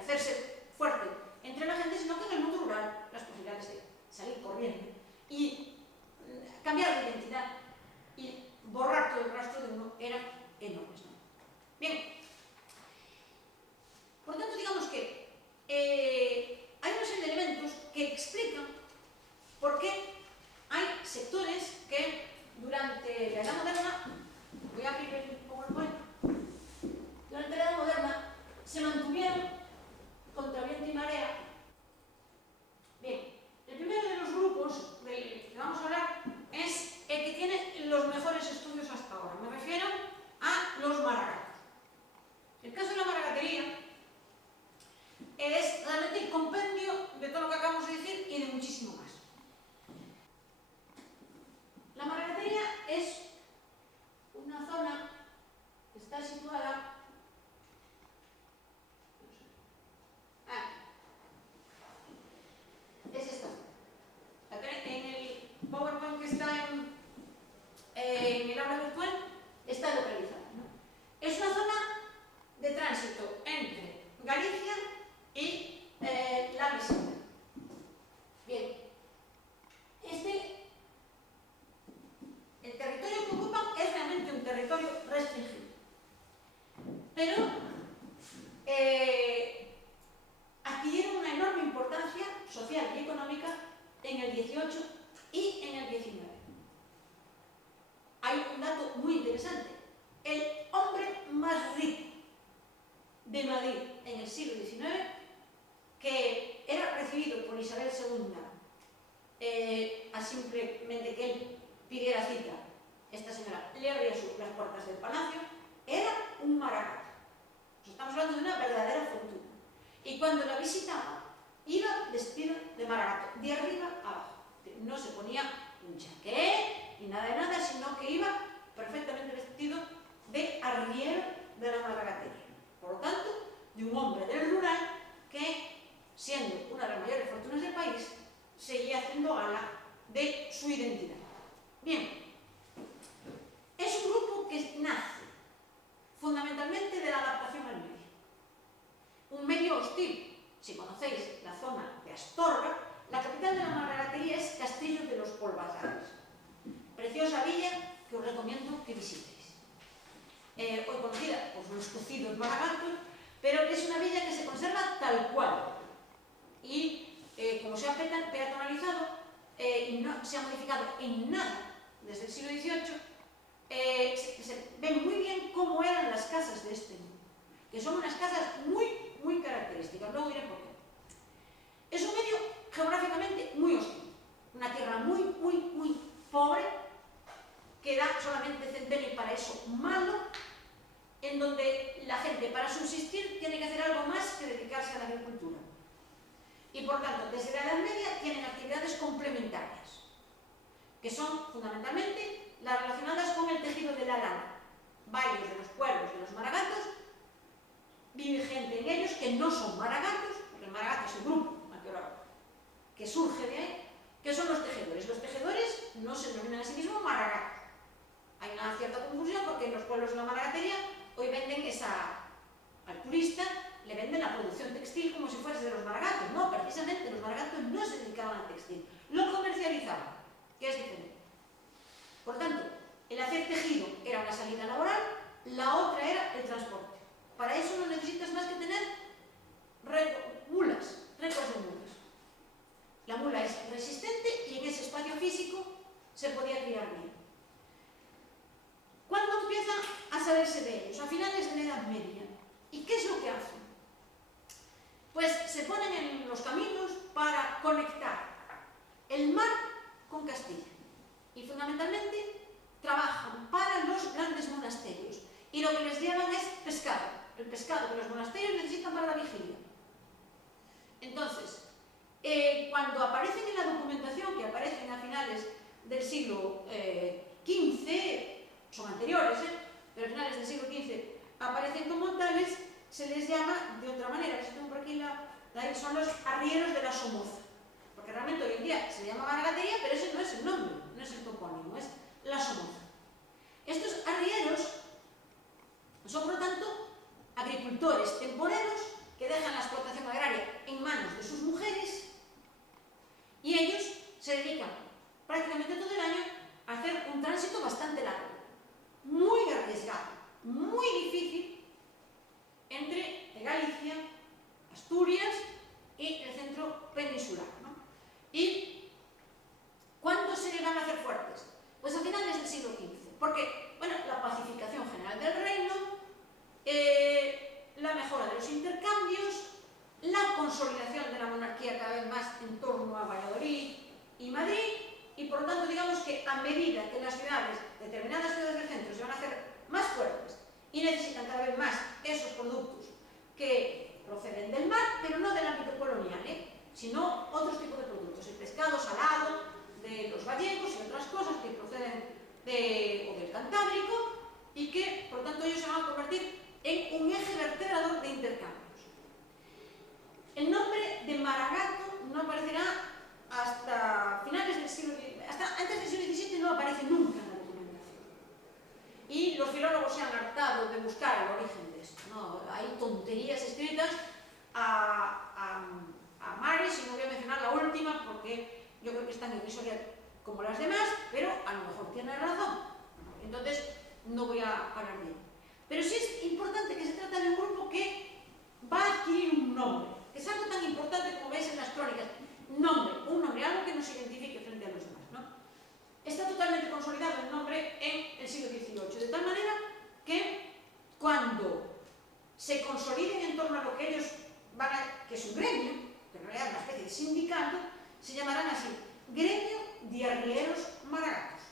hacerse fuerte entre la gente, sino que en el mundo rural las posibilidades de salir corriendo y cambiar de identidad y borrar todo el rastro de uno eran enormes, ¿no? Bien, por tanto, digamos que hay una serie de elementos que explican por qué hay sectores que durante la Edad Moderna, voy a abrir el PowerPoint, durante la Edad Moderna se mantuvieron contra viento y marea. Bien, el primero de los grupos del que vamos a hablar es el que tiene los mejores estudios hasta ahora. Me refiero a los maragatos. El caso de la maragatería es realmente el compendio de todo lo que acabamos de decir y de muchísimo más. La maragatería es una zona que está situada es esta zona. En el PowerPoint que está en el aula virtual está localizada, ¿no? Es una zona de tránsito entre Galicia y la Meseta. Bien, el territorio que ocupan es realmente un territorio restringido, pero adquirieron una enorme importancia social y económica en el 18 y en el 19. Hay un dato muy interesante. El hombre más rico de Madrid en el siglo XIX, que era recibido por Isabel II, a simplemente que él pidiera cita, esta señora le abría las puertas del palacio, era un maragato. Estamos hablando de una verdadera fortuna. Y cuando la visitaba, iba vestido de maragato, de arriba a abajo. No se ponía un chaqué ni nada de nada, sino que iba perfectamente vestido de arriero de la maragatería. Por lo tanto, de un hombre del rural que, siendo una de las mayores fortunas del país, seguía haciendo gala de su identidad. Bien, es un grupo que nace fundamentalmente de la adaptación al medio. Un medio hostil. Si conocéis la zona de Astorga, la capital de la maragatería es Castillo de los Polvazares. Preciosa villa que os recomiendo que visitéis. Hoy conocida por los cocidos maragatos, pero que es una villa que se conserva tal cual. Y como se ha peatonalizado y no se ha modificado en nada desde el siglo XVIII, se ve muy bien cómo eran las casas de este mundo, que son unas casas muy características. Luego diré por qué. Es un medio geográficamente muy hostil, una tierra muy pobre, que da solamente centeno y para eso malo, en donde la gente para subsistir tiene que hacer algo más que dedicarse a la agricultura. Y por tanto, desde la Edad Media tienen actividades complementarias, que son fundamentalmente las relacionadas con el tejido de la lana. Varios de los pueblos de los maragatos vive gente en ellos que no son maragatos, porque el maragato es el grupo que surge de ahí, que son los tejedores. Los tejedores no se denominan a sí mismos maragatos. Hay una cierta confusión porque en los pueblos de la maragatería hoy venden al turista, le venden la producción textil como si fuese de los maragatos. No, precisamente los maragatos no se dedicaban al textil, lo comercializaban, que es diferente. Por tanto, el hacer tejido era una salida laboral, la otra era el transporte. Para eso no necesitas más que tener mulas, récords de mulas. La mula es resistente y en ese espacio físico se podía criar bien. ¿Cuándo empieza a saberse de ellos? A finales de la Edad Media. ¿Y qué es lo que hacen? Pues se ponen en los caminos para conectar el mar con Castilla. Y fundamentalmente trabajan para los grandes monasterios. Y lo que les llevan es pescado. El pescado que los monasterios necesitan para la vigilia. Entonces, cuando aparecen en la documentación, que aparecen a finales del siglo XV, son anteriores, pero a finales del siglo XV aparecen como tales, se les llama de otra manera, que tengo por aquí son los arrieros de la Somoza. Porque realmente hoy en día se llama maragatería, pero ese no es el nombre, no es el topónimo, es la Somoza. Estos arrieros Son, por lo tanto, agricultores temporeros que dejan la explotación agraria en manos de sus mujeres y ellos se dedican prácticamente todo el año a hacer un tránsito bastante largo, muy arriesgado, muy difícil entre Galicia, Asturias y el centro peninsular, ¿no? ¿Y cuándo se le van a hacer fuertes? Pues a finales del siglo XV, porque, bueno, la pacificación general del reino, la mejora de los intercambios, la consolidación de la monarquía cada vez más en torno a Valladolid y Madrid, y por lo tanto, digamos que a medida que las ciudades, determinadas ciudades del centro, se van a hacer más fuertes y necesitan cada vez más esos productos que proceden del mar, pero no del ámbito colonial, sino otros tipos de productos, el pescado salado de los gallegos y otras cosas que proceden o del Cantábrico y que, por lo tanto, ellos se van a convertir en un eje vertebrador de intercambios. El nombre de Maragato no aparecerá hasta finales del siglo XVII, hasta antes del siglo XVII no aparece nunca en la documentación. Y los filólogos se han hartado de buscar el origen de esto, ¿no? Hay tonterías escritas a mares, y no voy a mencionar la última porque yo creo que están en historia como las demás, pero a lo mejor tiene razón. Entonces, no voy a hablar de ello. Pero sí es importante que se trata de un grupo que va a adquirir un nombre, que es algo tan importante como veis en las crónicas. Un nombre, algo que nos identifique frente a los demás, ¿no? Está totalmente consolidado el nombre en el siglo XVIII, de tal manera que cuando se consoliden en torno a lo que ellos van a, que es un gremio, que en realidad es una especie de sindicato, se llamarán así, Gremio de Arrieros Maragatos.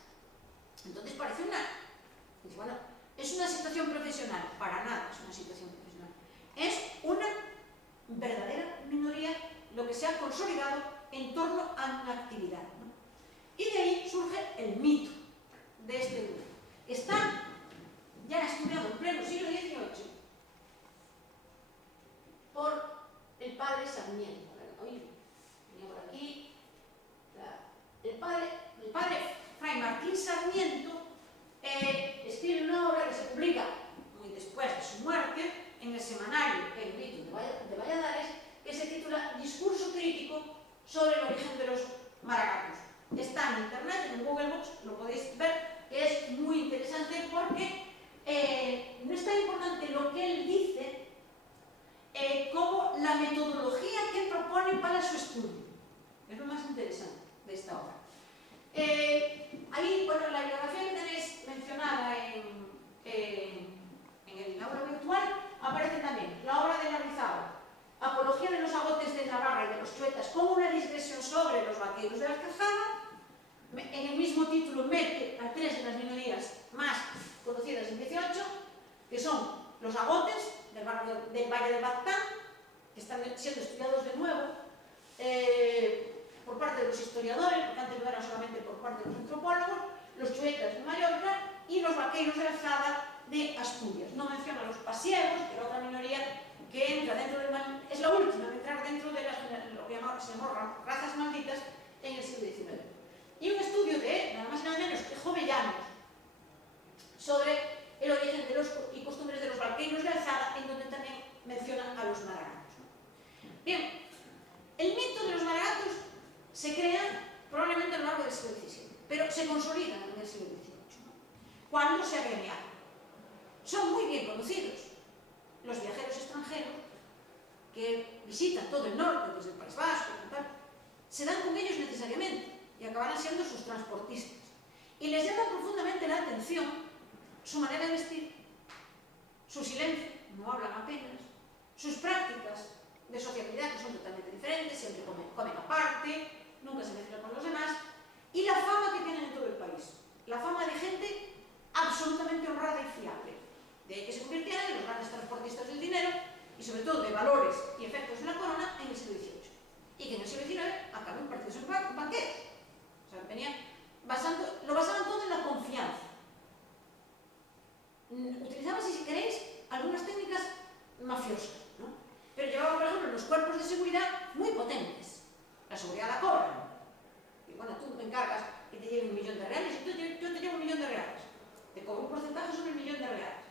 Entonces parece bueno, ¿es una situación profesional? Para nada es una situación profesional. Es una verdadera minoría lo que se ha consolidado en torno a una actividad, ¿no? Y de ahí surge el mito de este grupo. Está ya estudiado en pleno siglo XVIII por el padre Sarmiento. Oye, venía por aquí. El padre Fray Martín Sarmiento escribe una obra que se publica muy después de su muerte en el semanario El Grito de Valladares, que se titula Discurso crítico sobre el origen de los maragatos. Está en internet, en Google Books, lo podéis ver, que es muy interesante porque no es tan importante lo que él dice como la metodología que propone para su estudio. Es lo más interesante de esta obra. Ahí, bueno, la bibliografía que tenéis mencionada en el aula virtual aparece también la obra de Larrizábal, Apología de los agotes de Navarra y de los chuetas, como una digresión sobre los vaqueros de la Alcazaba. En el mismo título mete a tres de las minorías más conocidas del XVIII, que son los agotes del Valle de Baztán, que están siendo estudiados de nuevo por parte de los historiadores, porque antes no eran solamente por parte de los antropólogos, los chuetas de Mallorca y los vaqueros de Alzada de Asturias. No menciona a los pasiegos, que era otra minoría que entra dentro del... es la última en entrar dentro de lo que se llamó razas malditas en el siglo XIX. Y un estudio de, nada más y nada menos, que Jovellanos, sobre el origen de los y costumbres de los vaqueros de Alzada, en donde también menciona a los maragatos. Bien, el mito de los maragatos se crea probablemente a lo largo del siglo XVII, pero se consolidan en el siglo XVIII, cuando se agremiaron. Son muy bien conocidos los viajeros extranjeros que visitan todo el norte, desde el País Vasco, se dan con ellos necesariamente y acabarán siendo sus transportistas. Y les llama profundamente la atención su manera de vestir, su silencio, no hablan apenas, sus prácticas de sociabilidad, que son totalmente diferentes, siempre comen aparte, nunca se mezclan con los demás, y la fama que tienen en todo el país, la fama de gente absolutamente honrada y fiable, de ahí que se convirtieran en los grandes transportistas del dinero y sobre todo de valores y efectos de la corona en el siglo XVIII, y que en el siglo XIX acaban partidos en banqueros. O sea, lo basaban todo en la confianza. Utilizaban, si queréis, algunas técnicas mafiosas, ¿no? Pero llevaban, por ejemplo, los cuerpos de seguridad muy potentes. La seguridad la cobran. Y bueno, tú me encargas que te lleven 1 millón de reales y yo te llevo 1 millón de reales. Te cobro un porcentaje sobre el 1 millón de reales.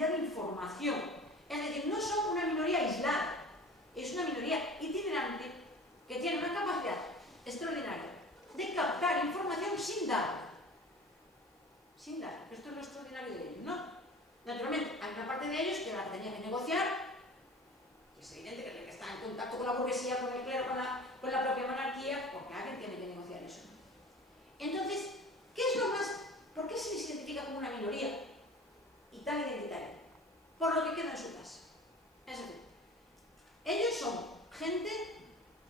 cantidad de información. Es decir, no son una minoría aislada, es una minoría itinerante que tiene una capacidad extraordinaria de captar información sin dar. Sin dar. Esto es lo extraordinario de ellos, ¿no? Naturalmente, hay una parte de ellos que la tenía que negociar, que es evidente que el que está en contacto con la burguesía, con el clero, con la propia monarquía, porque alguien tiene que negociar eso. Entonces, ¿qué es lo más? ¿Por qué se les identifica como una minoría y tan identitaria? Por lo que queda en su casa. Es decir, ellos son gente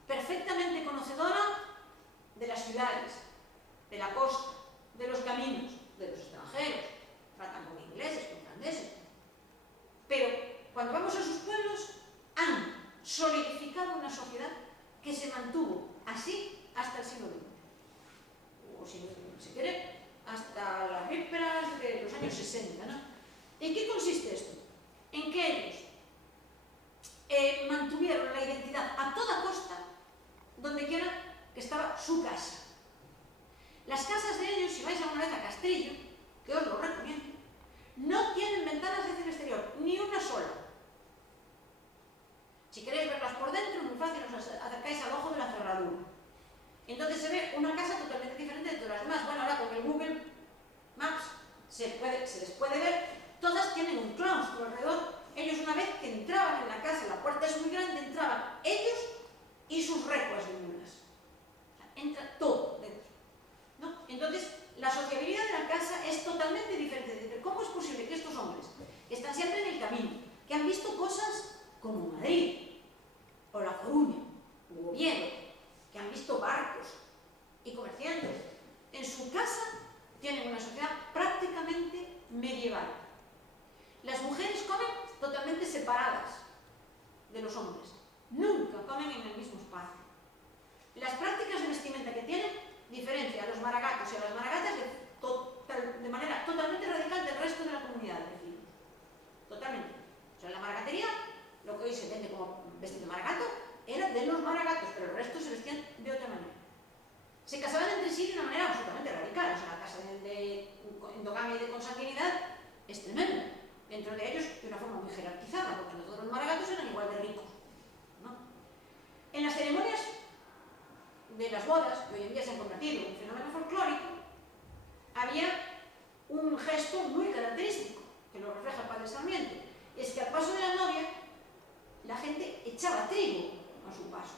perfectamente conocedora de las ciudades, de la costa, de los caminos, de los extranjeros, tratan con ingleses, con franceses. Pero cuando vamos a sus pueblos, han solidificado una sociedad que se mantuvo así hasta el siglo XX. O si quiere, hasta las vísperas de los años 60, ¿no? ¿En qué consiste esto? En que ellos mantuvieron la identidad a toda costa, donde quiera que estaba su casa. Las casas de ellos, si vais alguna vez a Castrillo, que os lo recomiendo, no tienen ventanas hacia el exterior, ni una sola. Si queréis verlas por dentro, muy fácil, os acercáis al ojo de la cerradura. Entonces se ve una casa totalmente diferente de todas las demás. Bueno, ahora con el Google Maps se les puede ver, todas tienen un claustro alrededor. Ellos, una vez que entraban en la casa, la puerta es muy grande, entraban ellos y sus recuas de mulas. O sea, entra todo dentro, ¿no? Entonces, la sociabilidad de la casa es totalmente diferente. ¿Cómo es posible que estos hombres, que están siempre en el camino, que han visto cosas como Madrid, o La Coruña, o Oviedo, que han visto barcos y comerciantes, en su casa tienen una sociedad prácticamente medieval? Las mujeres comen totalmente separadas de los hombres, nunca comen en el mismo espacio. Las prácticas de vestimenta que tienen diferencia a los maragatos y a las maragatas de manera totalmente radical del resto de la comunidad de vecinos. Totalmente. O sea, la maragatería, lo que hoy se vende como vestido maragato, era de los maragatos, pero el resto se vestían de otra manera. Se casaban entre sí de una manera absolutamente radical. O sea, la casa de endogamia y de consanguinidad es tremenda. Dentro de ellos, de una forma muy jerarquizada, porque no todos los maragatos eran igual de ricos, ¿no? En las ceremonias de las bodas, que hoy en día se han convertido en un fenómeno folclórico, había un gesto muy característico, que lo refleja el padre Sarmiento, y es que al paso de la novia, la gente echaba trigo a su paso.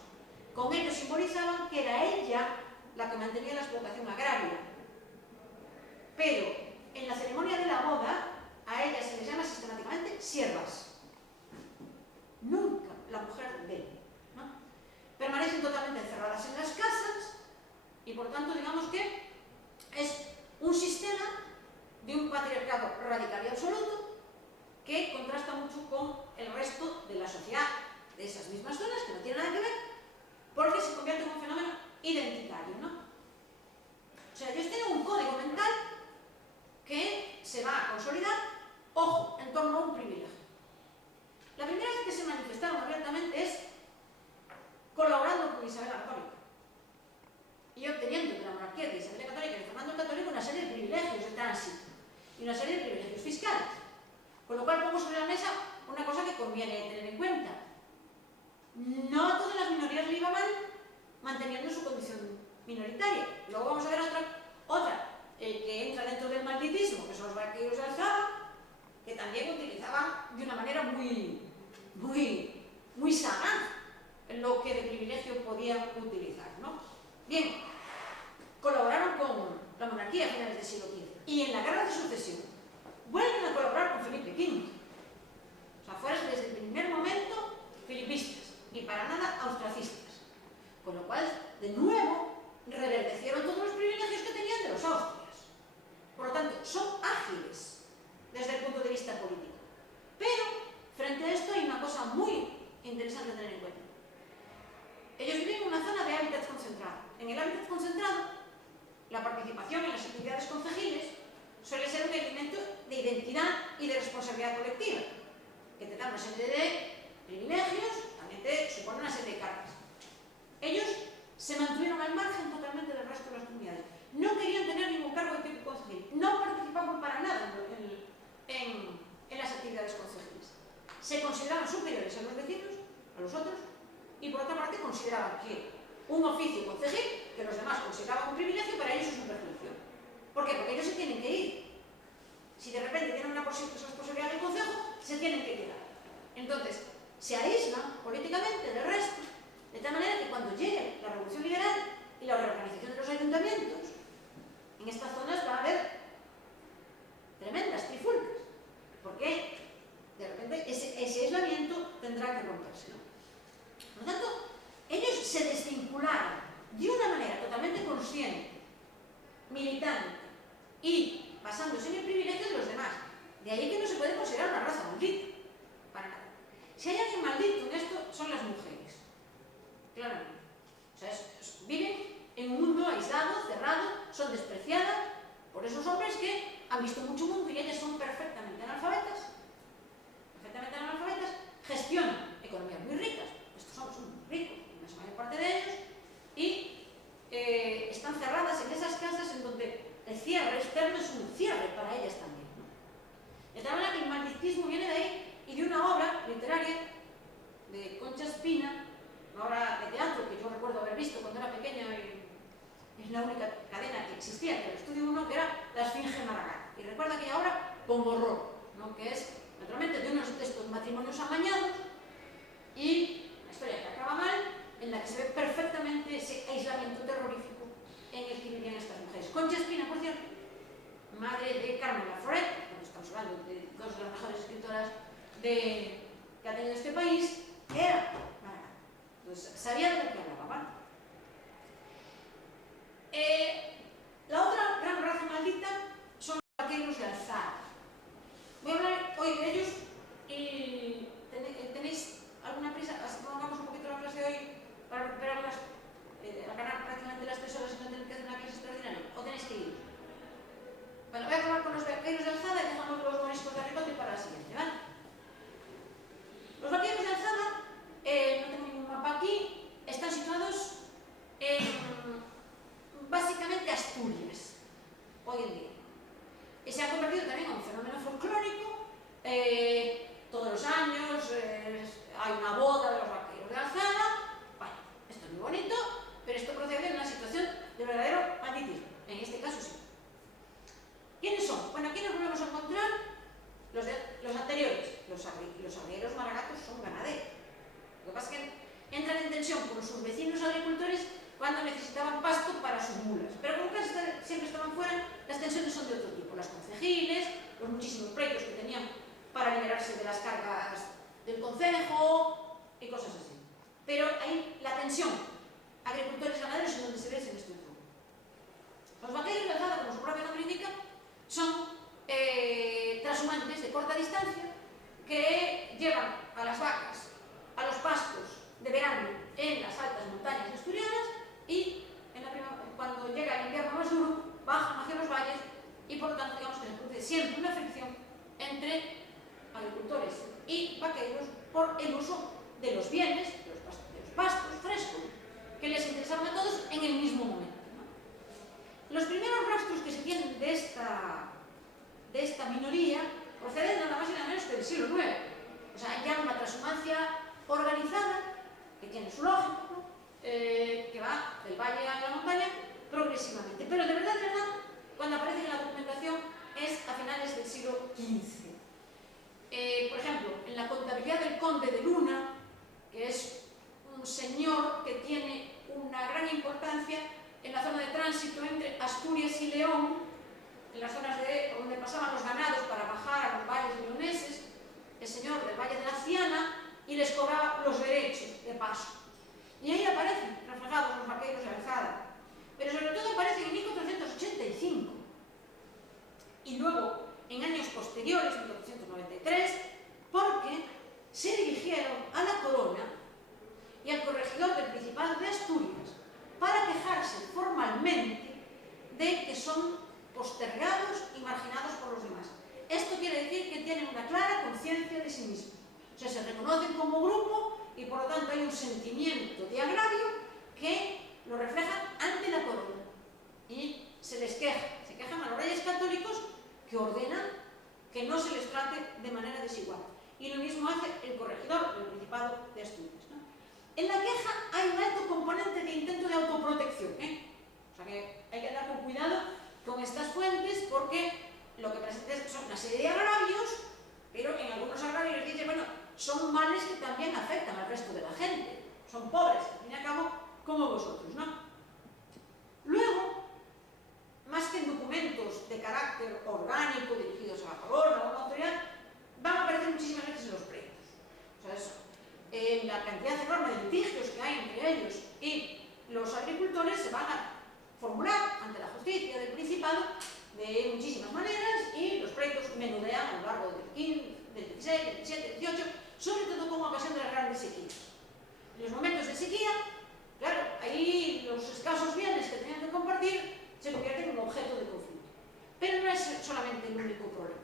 Con ello simbolizaban que era ella la que mantenía la explotación agraria. Pero en la ceremonia de la boda, a ellas se les llama sistemáticamente siervas. Nunca la mujer de él, ¿no? Permanecen totalmente encerradas en las casas y por tanto digamos que es un sistema de un patriarcado radical y absoluto que contrasta mucho con el resto de la sociedad de esas mismas zonas, que no tiene nada que ver, porque se convierte en un fenómeno identitario, ¿no? O sea, ellos tienen un código mental que se va a consolidar, ojo, en torno a un privilegio. La primera vez que se manifestaron abiertamente es colaborando con Isabel la Católica y obteniendo de la monarquía de Isabel la Católica y de Fernando el Católico una serie de privilegios de tránsito y una serie de privilegios fiscales. Con lo cual pongo sobre la mesa una cosa que conviene tener en cuenta. No a todas las minorías le iba mal manteniendo su condición minoritaria. Luego vamos a ver otra que entra dentro del malditismo, que son los barqueros de Alzada, que también utilizaban de una manera muy sagaz lo que de privilegio podían utilizar, ¿no? Bien, colaboraron con la monarquía a finales del siglo XV y en la guerra de sucesión vuelven a colaborar con Felipe V. O sea, fueron desde el primer momento filipistas y para nada austracistas. Con lo cual, de nuevo, reverdecieron todos los privilegios que tenían de los austrias. Por lo tanto, son ágiles desde el punto de vista político. Pero, frente a esto hay una cosa muy interesante a tener en cuenta. Ellos viven en una zona de hábitat concentrado. En el hábitat concentrado, la participación en las actividades concejiles suele ser un elemento de identidad y de responsabilidad colectiva, que te da una serie de privilegios, también te supone una serie de cargas. Ellos se mantuvieron al margen totalmente del resto de las comunidades. No querían tener ningún cargo de tipo concejil. No participaban para nada en las actividades se consideraban superiores a los vecinos, a los otros, y por otra parte consideraban que un oficio concejil, que los demás consideraban un privilegio, para ellos es un perjuicio. ¿Por qué? Porque ellos se tienen que ir. Si de repente tienen una responsabilidad del concejo, se tienen que quedar. Entonces, se aíslan políticamente del resto, de tal manera que cuando llegue la revolución liberal y la reorganización de los ayuntamientos, en estas zonas va a haber tremendas trifulcas, porque de repente ese aislamiento tendrá que romperse, ¿no? Por lo tanto, ellos se desvincularon de una manera totalmente consciente, militante y basándose en el privilegio de los demás. De ahí que no se puede considerar una raza maldita, para nada. Si hay alguien maldito en esto, son las mujeres, claramente. O sea, viven en un mundo aislado, cerrado, son despreciadas por esos hombres que han visto mucho mundo y ellas son perfectamente analfabetas, gestionan economías muy ricas, estos hombres son muy ricos, la mayor parte de ellos, y están cerradas en esas casas en donde el cierre externo es un cierre para ellas también, ¿no? De tal manera que el malditismo viene de ahí y de una obra literaria de Concha Espina, una obra de teatro que yo recuerdo haber visto cuando era pequeña y es la única cadena que existía, que era el Estudio 1, que era La Esfinge Maragall. Y recuerdo aquella obra con horror, ¿no? Que es, naturalmente, de unos de estos matrimonios amañados y una historia que acaba mal, en la que se ve perfectamente ese aislamiento terrorífico en el que vivían estas mujeres. Concha Espina, por cierto, madre de Carmen Laforet, cuando estamos hablando de dos de las mejores escritoras que ha tenido este país, era Maragall. Entonces, sabía de lo que hablaba, ¿vale? La otra gran raza maldita son los vaqueros de Alzada. Voy a hablar hoy de ellos y tenéis alguna prisa. Prolongamos un poquito la clase de hoy para recuperarlas, ganar prácticamente las 3 horas y no tener que hacer una clase extraordinaria. ¿O tenéis que ir? Bueno, voy a acabar con los vaqueros de Alzada y dejamos los moriscos de Ricote para la siguiente, ¿vale? Los vaqueros de Alzada, no tengo ningún mapa aquí, están situados en básicamente Asturias, hoy en día. Y se ha convertido también en un fenómeno folclórico. Todos los años hay una boda de los vaqueros de Alzada. Bueno, esto es muy bonito, pero esto procede de una situación de verdadero banditismo. En este caso sí. ¿Quiénes son? Bueno, aquí nos volvemos a encontrar los anteriores. Los arrieros maragatos son ganaderos. Lo que pasa es que entran en tensión con sus vecinos agricultores cuando necesitaban pasto para sus mulas. Pero como casi siempre estaban fuera, las tensiones son de otro tipo. Las concejiles, los muchísimos pleitos que tenían para liberarse de las cargas del concejo y cosas así. Pero ahí la tensión, agricultores ganaderos, es donde se ve ese estructura. Los vaqueros de Alzada, como su propio nombre indica, son trashumantes de corta distancia que llevan a las vacas a los pastos de verano en las altas montañas asturianas y cuando llega el invierno más duro, bajan hacia los valles y por lo tanto digamos que se produce siempre una fricción entre agricultores y vaqueros por el uso de los bienes, de los pastos frescos, que les interesaban a todos en el mismo momento, ¿no? Los primeros rastros que se tienen de esta minoría proceden nada más y nada menos que del siglo IX. O sea, ya una transhumancia organizada, que tiene su lógica, ¿no? Que va del valle a la montaña progresivamente. Pero de verdad, cuando aparece en la documentación es a finales del siglo XV. Por ejemplo, en la contabilidad del conde de Luna, que es un señor que tiene una gran importancia en la zona de tránsito entre Asturias y León, en las zonas donde pasaban los ganados para bajar a los valles leoneses, el señor del Valle de la Ciana, y les cobraba los derechos de paso. Y ahí aparecen reflejados los vaqueros de Alzada. Pero sobre todo aparecen en 1485. Y luego, en años posteriores, 1493, porque se dirigieron a la corona y al corregidor del Principado de Asturias para quejarse formalmente de que son postergados y marginados por los demás. Esto quiere decir que tienen una clara conciencia de sí mismos. O sea, se reconocen como grupo y por lo tanto hay un sentimiento de agravio que lo reflejan ante la corona. Y se les quejan a los reyes católicos que ordenan que no se les trate de manera desigual. Y lo mismo hace rector del Principado de Asturias, ¿no? En la queja hay un alto componente de intento de autoprotección, o sea que hay que andar con cuidado con estas fuentes, porque lo que presentan son una serie de agravios, pero en algunos agravios dice, bueno, son males que también afectan al resto de la gente, son pobres, al fin y al cabo, como vosotros, ¿no? Luego, más que en documentos de carácter orgánico dirigidos a la corona o a la autoridad, van a aparecer muchísimas veces en los pleitos. O sea, eso, la cantidad enorme de litigios que hay entre ellos y los agricultores se van a formular ante la justicia del Principado de muchísimas maneras, y los pleitos menudean a lo largo del 15, del 16, del 17, del 18, sobre todo como ocasión de las grandes sequías. En los momentos de sequía, claro, ahí los escasos bienes que tenían que compartir se convierten en un objeto de conflicto. Pero no es solamente el único problema.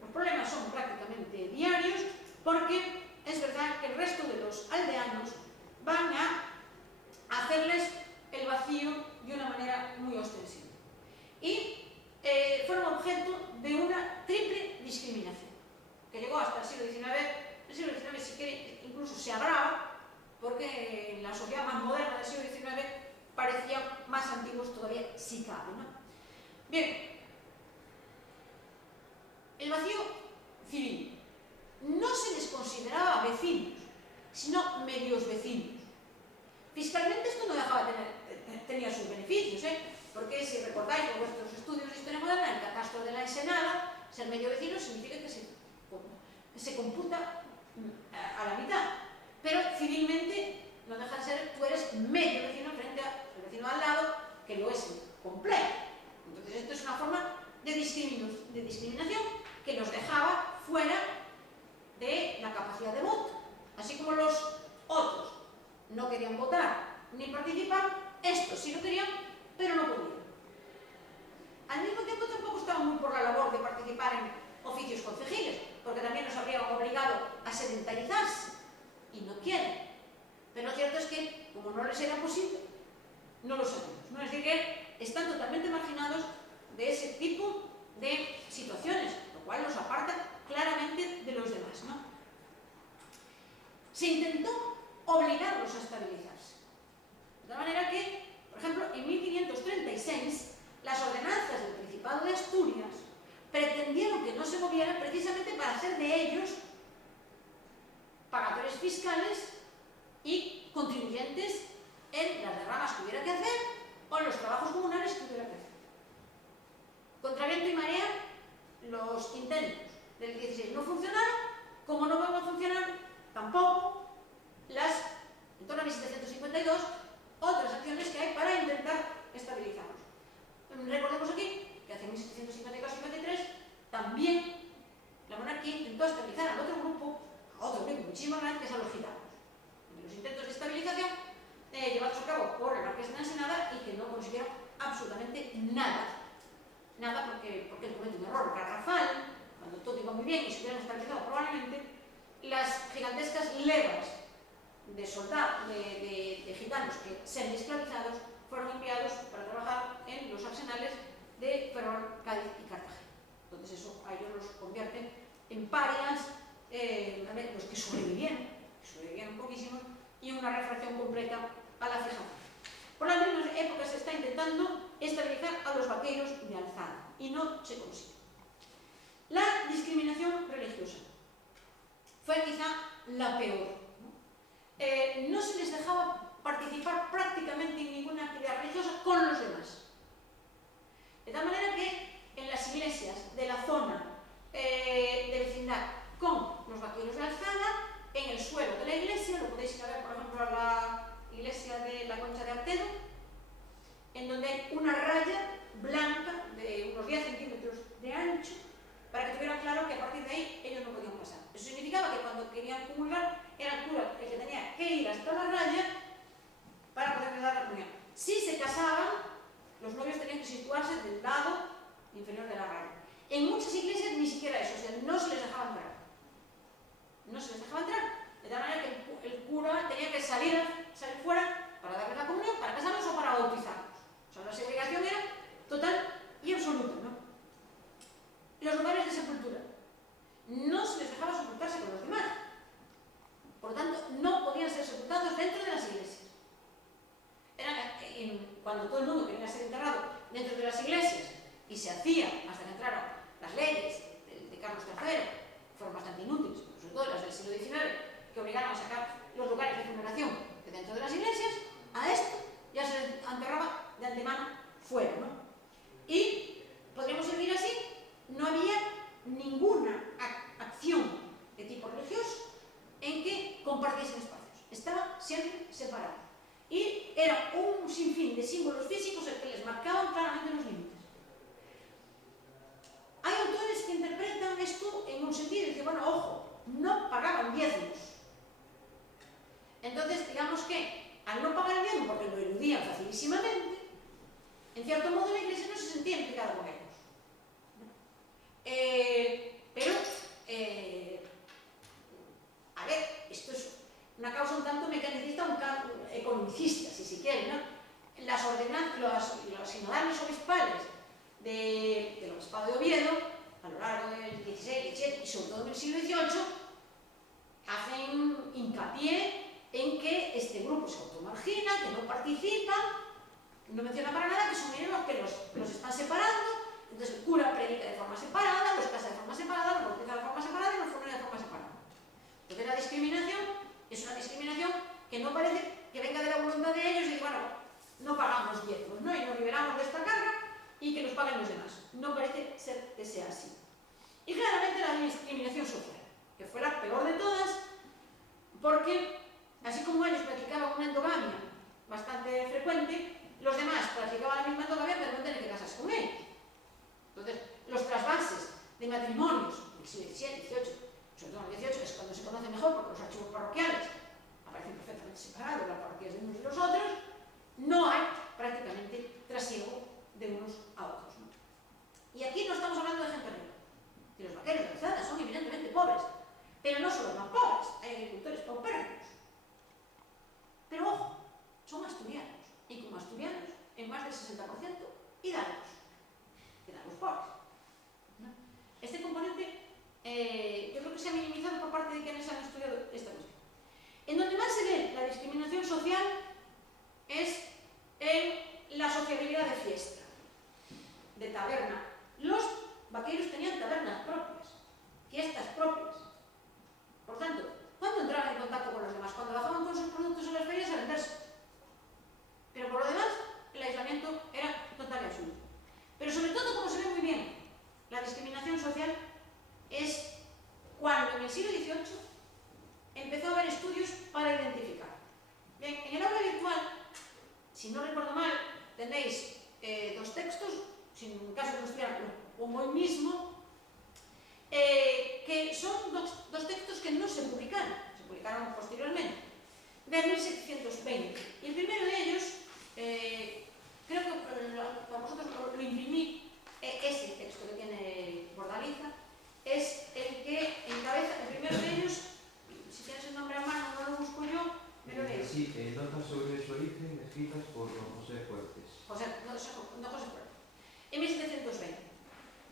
Los problemas son prácticamente diarios, porque es verdad que el resto de los aldeanos van a hacerles el vacío de una manera muy ostensiva. Y fueron objeto de una triple discriminación, que llegó hasta el siglo XIX. El siglo XIX si quiere, incluso se agrava, porque en la sociedad más moderna del siglo XIX parecían más antiguos todavía, si cabe, ¿no? Bien, el vacío civil. No se les consideraba vecinos, sino medios vecinos. Fiscalmente esto no dejaba de tenía sus beneficios, porque si recordáis por vuestros estudios de historia moderna, el catastro de la Ensenada, ser medio vecino significa que se computa a la mitad, pero civilmente no deja de ser, tú eres medio vecino frente al vecino al lado, que lo es completo. Entonces esto es una forma de discriminación que los dejaba fuera de la capacidad de voto. Así como los otros no querían votar ni participar, estos sí lo querían, pero no podían. Al mismo tiempo tampoco estaban muy por la labor de participar en oficios concejiles, porque también los habrían obligado a sedentarizarse, y no quieren. Pero lo cierto es que, como no les era posible, no lo sabemos, ¿no? Es decir, que están totalmente marginados de ese tipo de situaciones, lo cual los aparta claramente de los demás, ¿no? Se intentó obligarlos a estabilizarse. De tal manera que, por ejemplo, en 1536, las ordenanzas del Principado de Asturias pretendieron que no se movieran precisamente para hacer de ellos pagadores fiscales y contribuyentes en las derramas que hubiera que hacer o en los trabajos comunales que hubiera que hacer. Contra viento y marea, los intentos del 16 no funcionaron, como no van a funcionar tampoco en torno a 1752, otras acciones que hay para intentar estabilizarlos. Recordemos aquí que hacia 1752-53 también la monarquía intentó estabilizar a otro grupo muchísimo más grande, que son los gitanos. Los intentos de estabilización llevados a cabo por el marqués de la Ensenada y que no consiguieron absolutamente nada. Nada porque él comete un error garrafal, cuando todo iba muy bien y se hubieran estabilizado probablemente, las gigantescas levas de soldados, de gitanos que semi-esclavizados fueron enviados para trabajar en los arsenales de Ferrol, Cádiz y Cartagena. Entonces eso a ellos los convierte en parias, los que sobrevivieron poquísimos, y una refracción completa a la fijación. Por las mismas épocas se está intentando estabilizar a los vaqueros de alzada y no se consigue. La discriminación religiosa fue quizá la peor. No se les dejaba participar prácticamente en ninguna actividad religiosa con los demás. De tal manera que en las iglesias de la zona de vecindad con los vaqueros de alzada, en el suelo de la iglesia, lo podéis ir a ver, por ejemplo, a la iglesia de la Concha de Artedo, en donde hay una raya blanca de unos 10 centímetros de ancho, para que tuvieran claro que a partir de ahí ellos no podían pasar. Eso significaba que cuando querían comulgar, era el cura el que tenía que ir hasta la raya para poder dar la comunión. Si se casaban, los novios tenían que situarse del lado inferior de la raya. En muchas iglesias ni siquiera eso, o sea, no se les dejaba entrar. No se les dejaba entrar, de tal manera que el cura tenía que salir fuera para darles la comunión, para casarlos o para bautizarlos. O sea, la segregación era total y absoluta, ¿no? Los lugares de sepultura. No se les dejaba sepultarse con los demás. cuando todo el mundo quería ser enterrado dentro de las iglesias y se hacía hasta que entraron las leyes de Carlos III, fueron bastante inútiles, sobre todo las del siglo XIX, que obligaron a sacar los lugares de funeración de dentro de las iglesias, a esto ya se enterraba de antemano fuera, ¿no? Y podríamos seguir así, no había ninguna acción de tipo religioso en que compartiesen espacios, estaba siempre separado. Y era un sinfín de símbolos físicos el que les marcaban claramente los límites. Hay autores que interpretan esto en un sentido, dicen, bueno, ojo, no pagaban diezmos. Entonces, digamos que al no pagar el diezmo, porque lo eludían facilísimamente, en cierto modo la Iglesia no se sentía implicada con ellos. Pero, a ver, esto es una causa un tanto mecanicista, un tanto economicista, si se quiere, ¿no? Las ordenanzas, los sinodales obispales del obispado de Oviedo, a lo largo del XVI, XVII y sobre todo en el siglo XVIII, hacen hincapié en que este grupo se automargina, que no participa, no menciona para nada que son ellos los que los están separando. Entonces el cura predica de forma separada, los casa de forma separada, los bautiza de forma separada y los funera de forma separada. Entonces la discriminación es una discriminación que no parece que venga de la voluntad de ellos y bueno, no pagamos diezmos, ¿no? Y nos liberamos de esta carga y que nos paguen los demás. No parece ser que sea así. Y claramente la discriminación social, que fue la peor de todas, porque así como ellos practicaban una endogamia bastante frecuente, los demás practicaban la misma endogamia pero no tenían que casarse con ellos. Entonces, los trasvases de matrimonios del siglo XVII, XVIII, sobre todo en el XVIII, que es cuando se conoce mejor porque los archivos parroquiales aparecen perfectamente separados, las parroquias de unos y los otros, no hay prácticamente trasiego de unos a otros, ¿no? Y aquí no estamos hablando de gente rica. Y los vaqueros de Alzada son evidentemente pobres, pero no son los más pobres, hay agricultores paupérrimos. Pero ojo, son asturianos, y como asturianos, en más del 60%, hidalgos pobres, ¿no? Este componente yo creo que se ha minimizado por parte de quienes han estudiado esta cuestión. En donde más se ve la discriminación social es en la sociabilidad de fiesta, de taberna. Los vaqueros tenían tabernas propias, fiestas propias. Por tanto, ¿cuándo entraban en contacto con los demás? Cuando bajaban con sus productos en las ferias a venderse. Pero por lo demás, el aislamiento era total y absoluto. Pero sobre todo, como se ve muy bien, la discriminación social es cuando en el siglo XVIII empezó a haber estudios para identificar. Bien, en el aula virtual, si no recuerdo mal, tenéis dos textos, si en caso de no estudiar como hoy mismo, que son dos textos que no se publicaron posteriormente, de 1720. Y el primero de ellos, creo que para vosotros lo imprimí, ese texto que tiene Bordaliza, es el que encabeza, el primero de ellos, si tienes el nombre a mano, no lo busco yo, me lo lees. Sí, notas sobre su origen escritas por don José Fuertes. No José Fuertes. En 1720.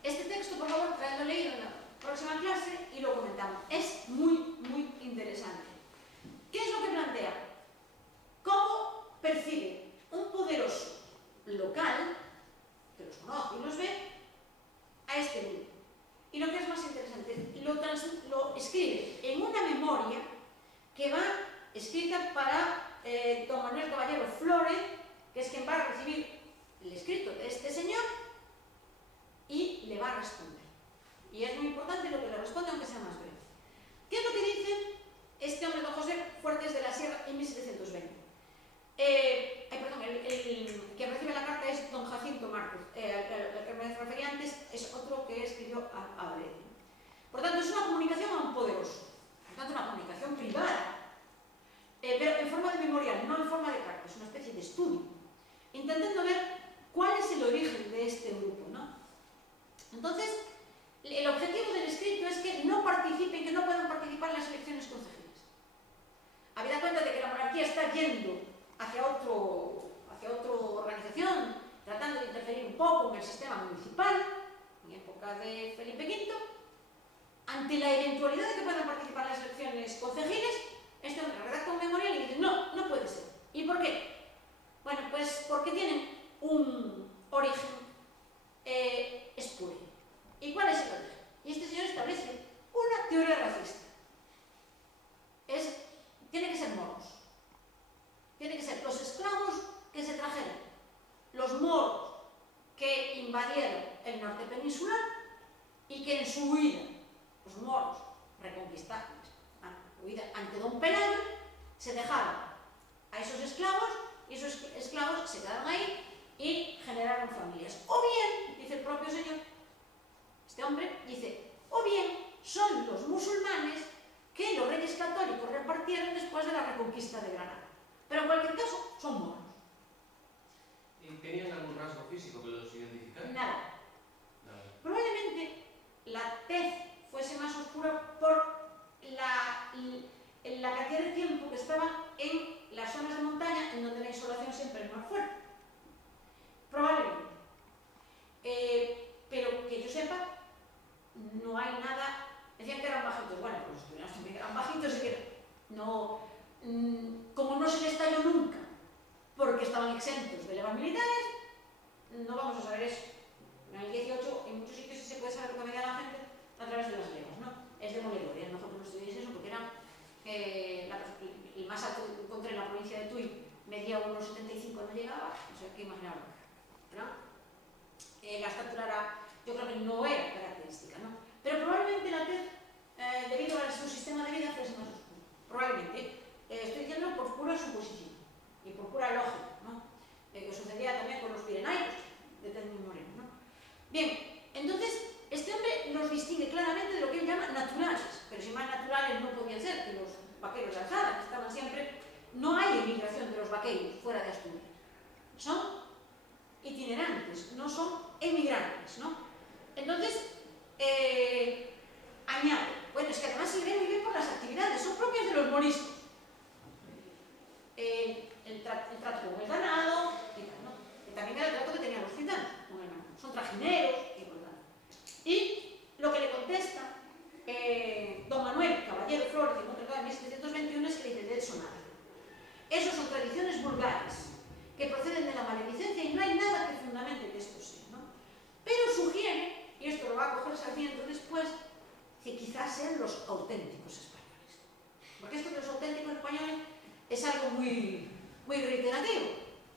Este texto, por favor, traedlo leído en la próxima clase y lo comentamos. Es muy, muy interesante. ¿Qué es lo que plantea? ¿Cómo percibe un poderoso local, que los conoce y los ve, a este grupo? Y lo que es más interesante, lo escribe en una memoria que va escrita para don Manuel Caballero Flore, que es quien va a recibir el escrito de este señor y le va a responder. Y es muy importante lo que le responde, aunque sea más breve. ¿Qué es lo que dice este hombre, don José Fuertes de la Sierra, en 1720? El que recibe la carta es don Jacinto Márquez. El que me refería antes es otro que escribió a Valencia. Por tanto, es una comunicación a un poderoso. Por tanto, una comunicación privada, pero en forma de memorial, no en forma de carta. Es una especie de estudio, intentando ver cuál es el origen de este grupo, ¿no? Entonces, el objetivo del escrito es que no participen, que no puedan participar en las elecciones concejiles. Habida cuenta de que la monarquía está yendo hacia otra organización, tratando de interferir un poco en el sistema municipal, en época de Felipe V, ante la eventualidad de que puedan participar en las elecciones concejiles, este hombre redacta un memorial y dice, no, no puede ser. ¿Y por qué? Bueno, pues porque tienen huida ante don Pelayo, se dejaron a esos esclavos y esos esclavos se quedaron ahí y generaron familias. O bien, dice el propio señor, este hombre dice, o bien son los musulmanes que los reyes católicos repartieron después de la reconquista de Granada. Pero en cualquier caso, son moros. ¿Y tenían algún rasgo físico que los identificara? Nada. Nada. Probablemente la tez fuese más oscura por la cantidad de tiempo que estaban en las zonas de montaña en donde la insolación siempre es más fuerte. Probablemente. Pero que yo sepa, no hay nada. Decían que eran bajitos. Bueno, pues los estudiantes también eran bajitos y que no, como no se les talló nunca porque estaban exentos de levas militares, no vamos a saber eso. En el 18, en muchos sitios sí se puede saber lo que medía la gente a través de las levas, ¿no? Es demoledor, es mejor que no estudiéis eso porque era el más alto que encontré en la provincia de Tui, medía 1,75, no llegaba, o sea, que imaginaros, ¿no? La estatura era, yo creo que no era característica, ¿no? Pero probablemente la tez, debido a su sistema de vida, fuese más oscuro. Probablemente. Estoy diciendo por pura suposición y por pura lógica, ¿no? Que sucedía también con los pirenaicos, de tez muy morena, ¿no? Bien, entonces, este hombre nos distingue claramente de lo que él llama naturales, pero si más naturales no podían ser que los vaqueros de alzada, que estaban siempre. No hay emigración de los vaqueros fuera de Asturias. Son itinerantes, no son emigrantes, ¿no? Entonces, añade, bueno, es que además se ve muy bien por las actividades, son propias de los moriscos. El trato con el ganado, y tal, ¿no? Que también era el trato que tenían los gitanos con el ganado. Son trajineros y por tanto. Y lo que le contesta don Manuel Caballero Flores, en otro caso de 1721, es que le dice de eso nada. Esos son tradiciones vulgares que proceden de la maledicencia y no hay nada que fundamente que esto sea, ¿no? Pero sugiere, y esto lo va a coger Sarmiento después, que quizás sean los auténticos españoles. Porque esto de los auténticos españoles es algo muy, muy reiterativo.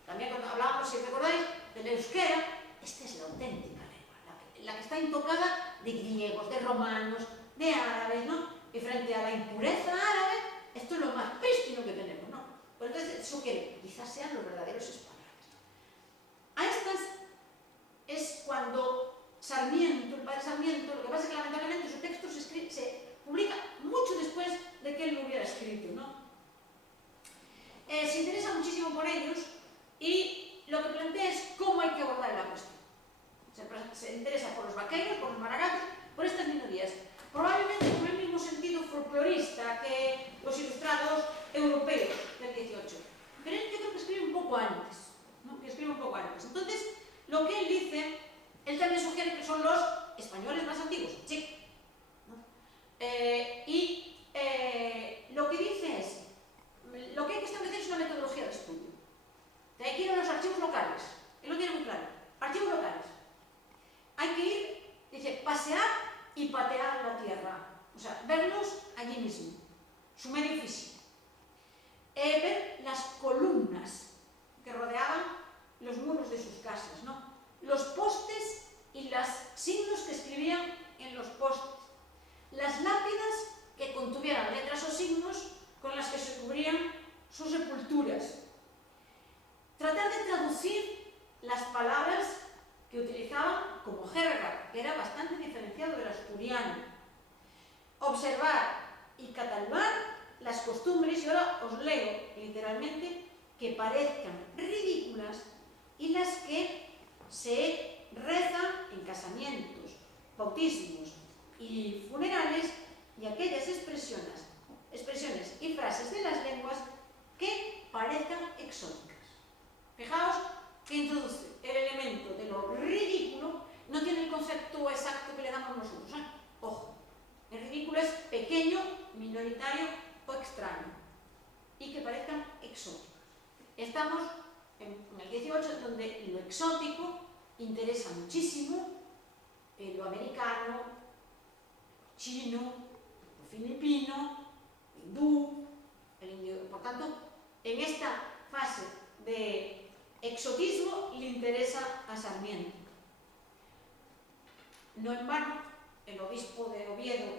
También cuando hablábamos, si recordáis, del euskera, esta es la auténtica lengua, la que está intocada de griegos, de romanos, de árabes, ¿no? Y frente a la impureza árabe, esto es lo más prístino que tenemos, ¿no? Pues entonces sugiere, quizás sean los verdaderos españoles. A estas es cuando Sarmiento, el padre Sarmiento, lo que pasa es que lamentablemente su texto se publica mucho después de que él lo hubiera escrito, ¿no? Se interesa muchísimo por ellos y lo que plantea es cómo hay que abordar la cuestión. Se interesa por los vaqueros, por los maragatos, por estas minorías. Probablemente por el mismo sentido folclorista que los ilustrados europeos del 18. Pero él yo creo que escribe un poco antes, ¿no? Entonces, lo que él dice, él también sugiere que son los españoles más antiguos, sí, ¿no? Lo que dice es, lo que hay que establecer es una metodología de estudio. Hay que ir a los archivos locales, él lo tiene muy claro, archivos locales. Hay que ir, dice, pasear y patear la tierra, o sea, verlos allí mismo, su medio físico. Ver las columnas que rodeaban los muros de sus casas, ¿no? Los postes y los signos que escribían en los postes, las lápidas que contuvieran letras o signos con las que se cubrían sus sepulturas. Tratar de traducir las palabras que utilizaban como jerga, que era bastante diferenciado del asturiano. Observar y catalogar las costumbres, y ahora os leo literalmente, que parezcan ridículas y las que se rezan en casamientos, bautismos y funerales, y aquellas expresiones y frases de las lenguas que parezcan exóticas. Fijaos que introduce el elemento de lo ridículo, no tiene el concepto exacto que le damos nosotros, ¿eh? Ojo, el ridículo es pequeño, minoritario o extraño, y que parezcan exóticos. Estamos en el 18, donde lo exótico interesa muchísimo, lo americano, lo chino, lo filipino, el hindú, el indio. Por tanto, en esta fase de exotismo le interesa a Sarmiento. No en vano, el obispo de Oviedo,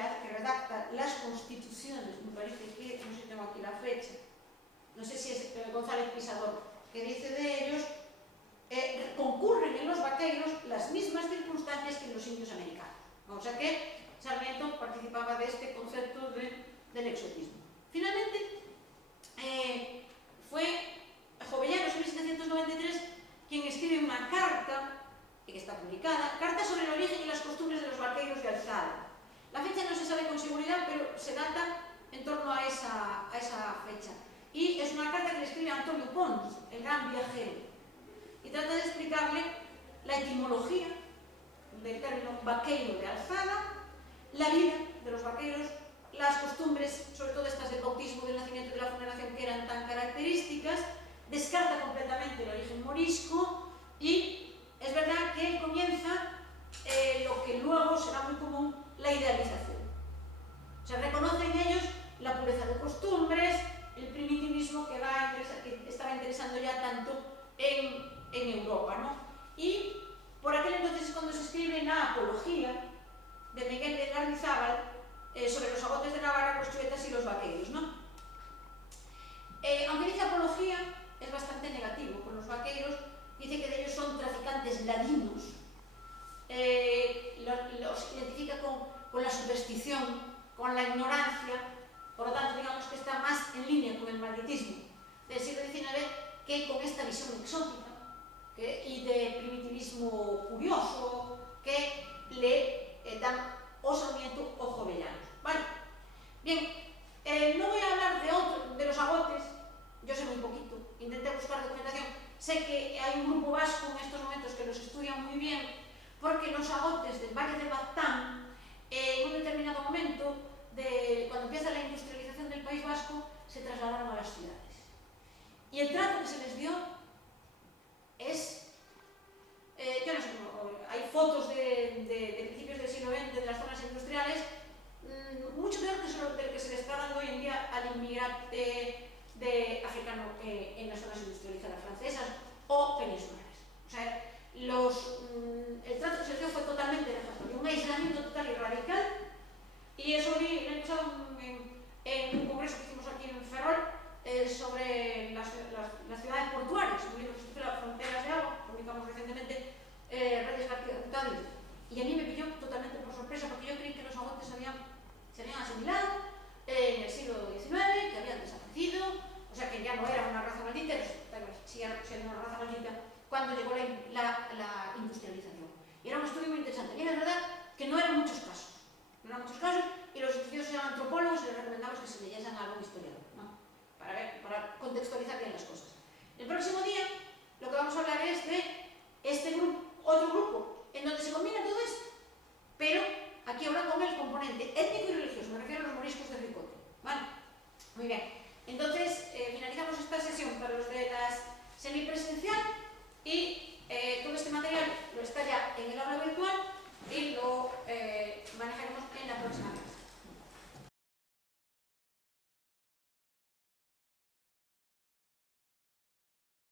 que redacta las constituciones, me parece que, no sé si tengo aquí la fecha, no sé si es González Pisador, que dice de ellos, concurren en los vaqueiros las mismas circunstancias que en los indios americanos. O sea que Sarmiento participaba de este concepto del exotismo. Finalmente, fue Jovellanos en 1793 quien escribe una carta, que está publicada, carta sobre el origen y las costumbres de los vaqueiros de alzada. La fecha no se sabe con seguridad, pero se data en torno a esa fecha. Y es una carta que le escribe Antonio Pons, el gran viajero, y trata de explicarle la etimología del término vaqueiro de alzada, la vida de los vaqueros, las costumbres, sobre todo estas del bautismo, del nacimiento y de la funeración, que eran tan características, descarta completamente el origen morisco y es verdad que comienza lo que luego será muy común, la idealización. Se reconoce en ellos la pureza de costumbres, el primitivismo que estaba interesando ya tanto en Europa, ¿no? Y por aquel entonces es cuando se escribe la apología de Miguel de Gardizábal sobre los agotes de Navarra, los chuetas y los vaqueros, ¿no? Aunque dice apología, es bastante negativo con los vaqueros, dice que de ellos son traficantes ladinos, los identifica con la superstición, con la ignorancia, por lo tanto digamos que está más en línea con el malditismo del siglo XIX que con esta visión exótica y de primitivismo curioso que le dan o Sarmiento o Jovellanos. Vale. Bien, no voy a hablar de los agotes, yo sé muy poquito, intenté buscar documentación, sé que hay un grupo vasco en estos momentos que los estudia muy bien, porque los agotes del Valle de Baztán, en un determinado momento, cuando empieza la industrialización del País Vasco, se trasladaron a las ciudades. Y el trato que se les dio es, yo no sé cómo, hay fotos de principios del siglo XX de las zonas industriales, mucho peor que del que se le está dando hoy en día al inmigrante africano en las zonas industrializadas francesas o peninsulares. O sea, el trato que se les dio fue totalmente nefasto, un aislamiento total y radical, y eso lo he escuchado en un congreso que hicimos aquí en Ferrol sobre las ciudades portuarias, un libro que se titula Fronteras de Agua, publicamos recientemente Reyes García Hurtado, y a mí me pilló totalmente por sorpresa porque yo creí que los agotes se habían asimilado en el siglo XIX, que habían desaparecido, o sea que ya no era una raza maldita, pero siguieron siendo una raza maldita cuando llegó la industrialización. Y era un estudio muy interesante. Y es verdad que no eran muchos casos. No eran muchos casos, y los estudiosos eran antropólogos y les recomendamos que se leyesen a algún historiador, ¿no? Para contextualizar bien las cosas. El próximo día lo que vamos a hablar es de este grupo, otro grupo, en donde se combina todo esto, pero aquí ahora con el componente étnico y religioso, me refiero a los moriscos de Ricote, ¿vale? Muy bien. Entonces,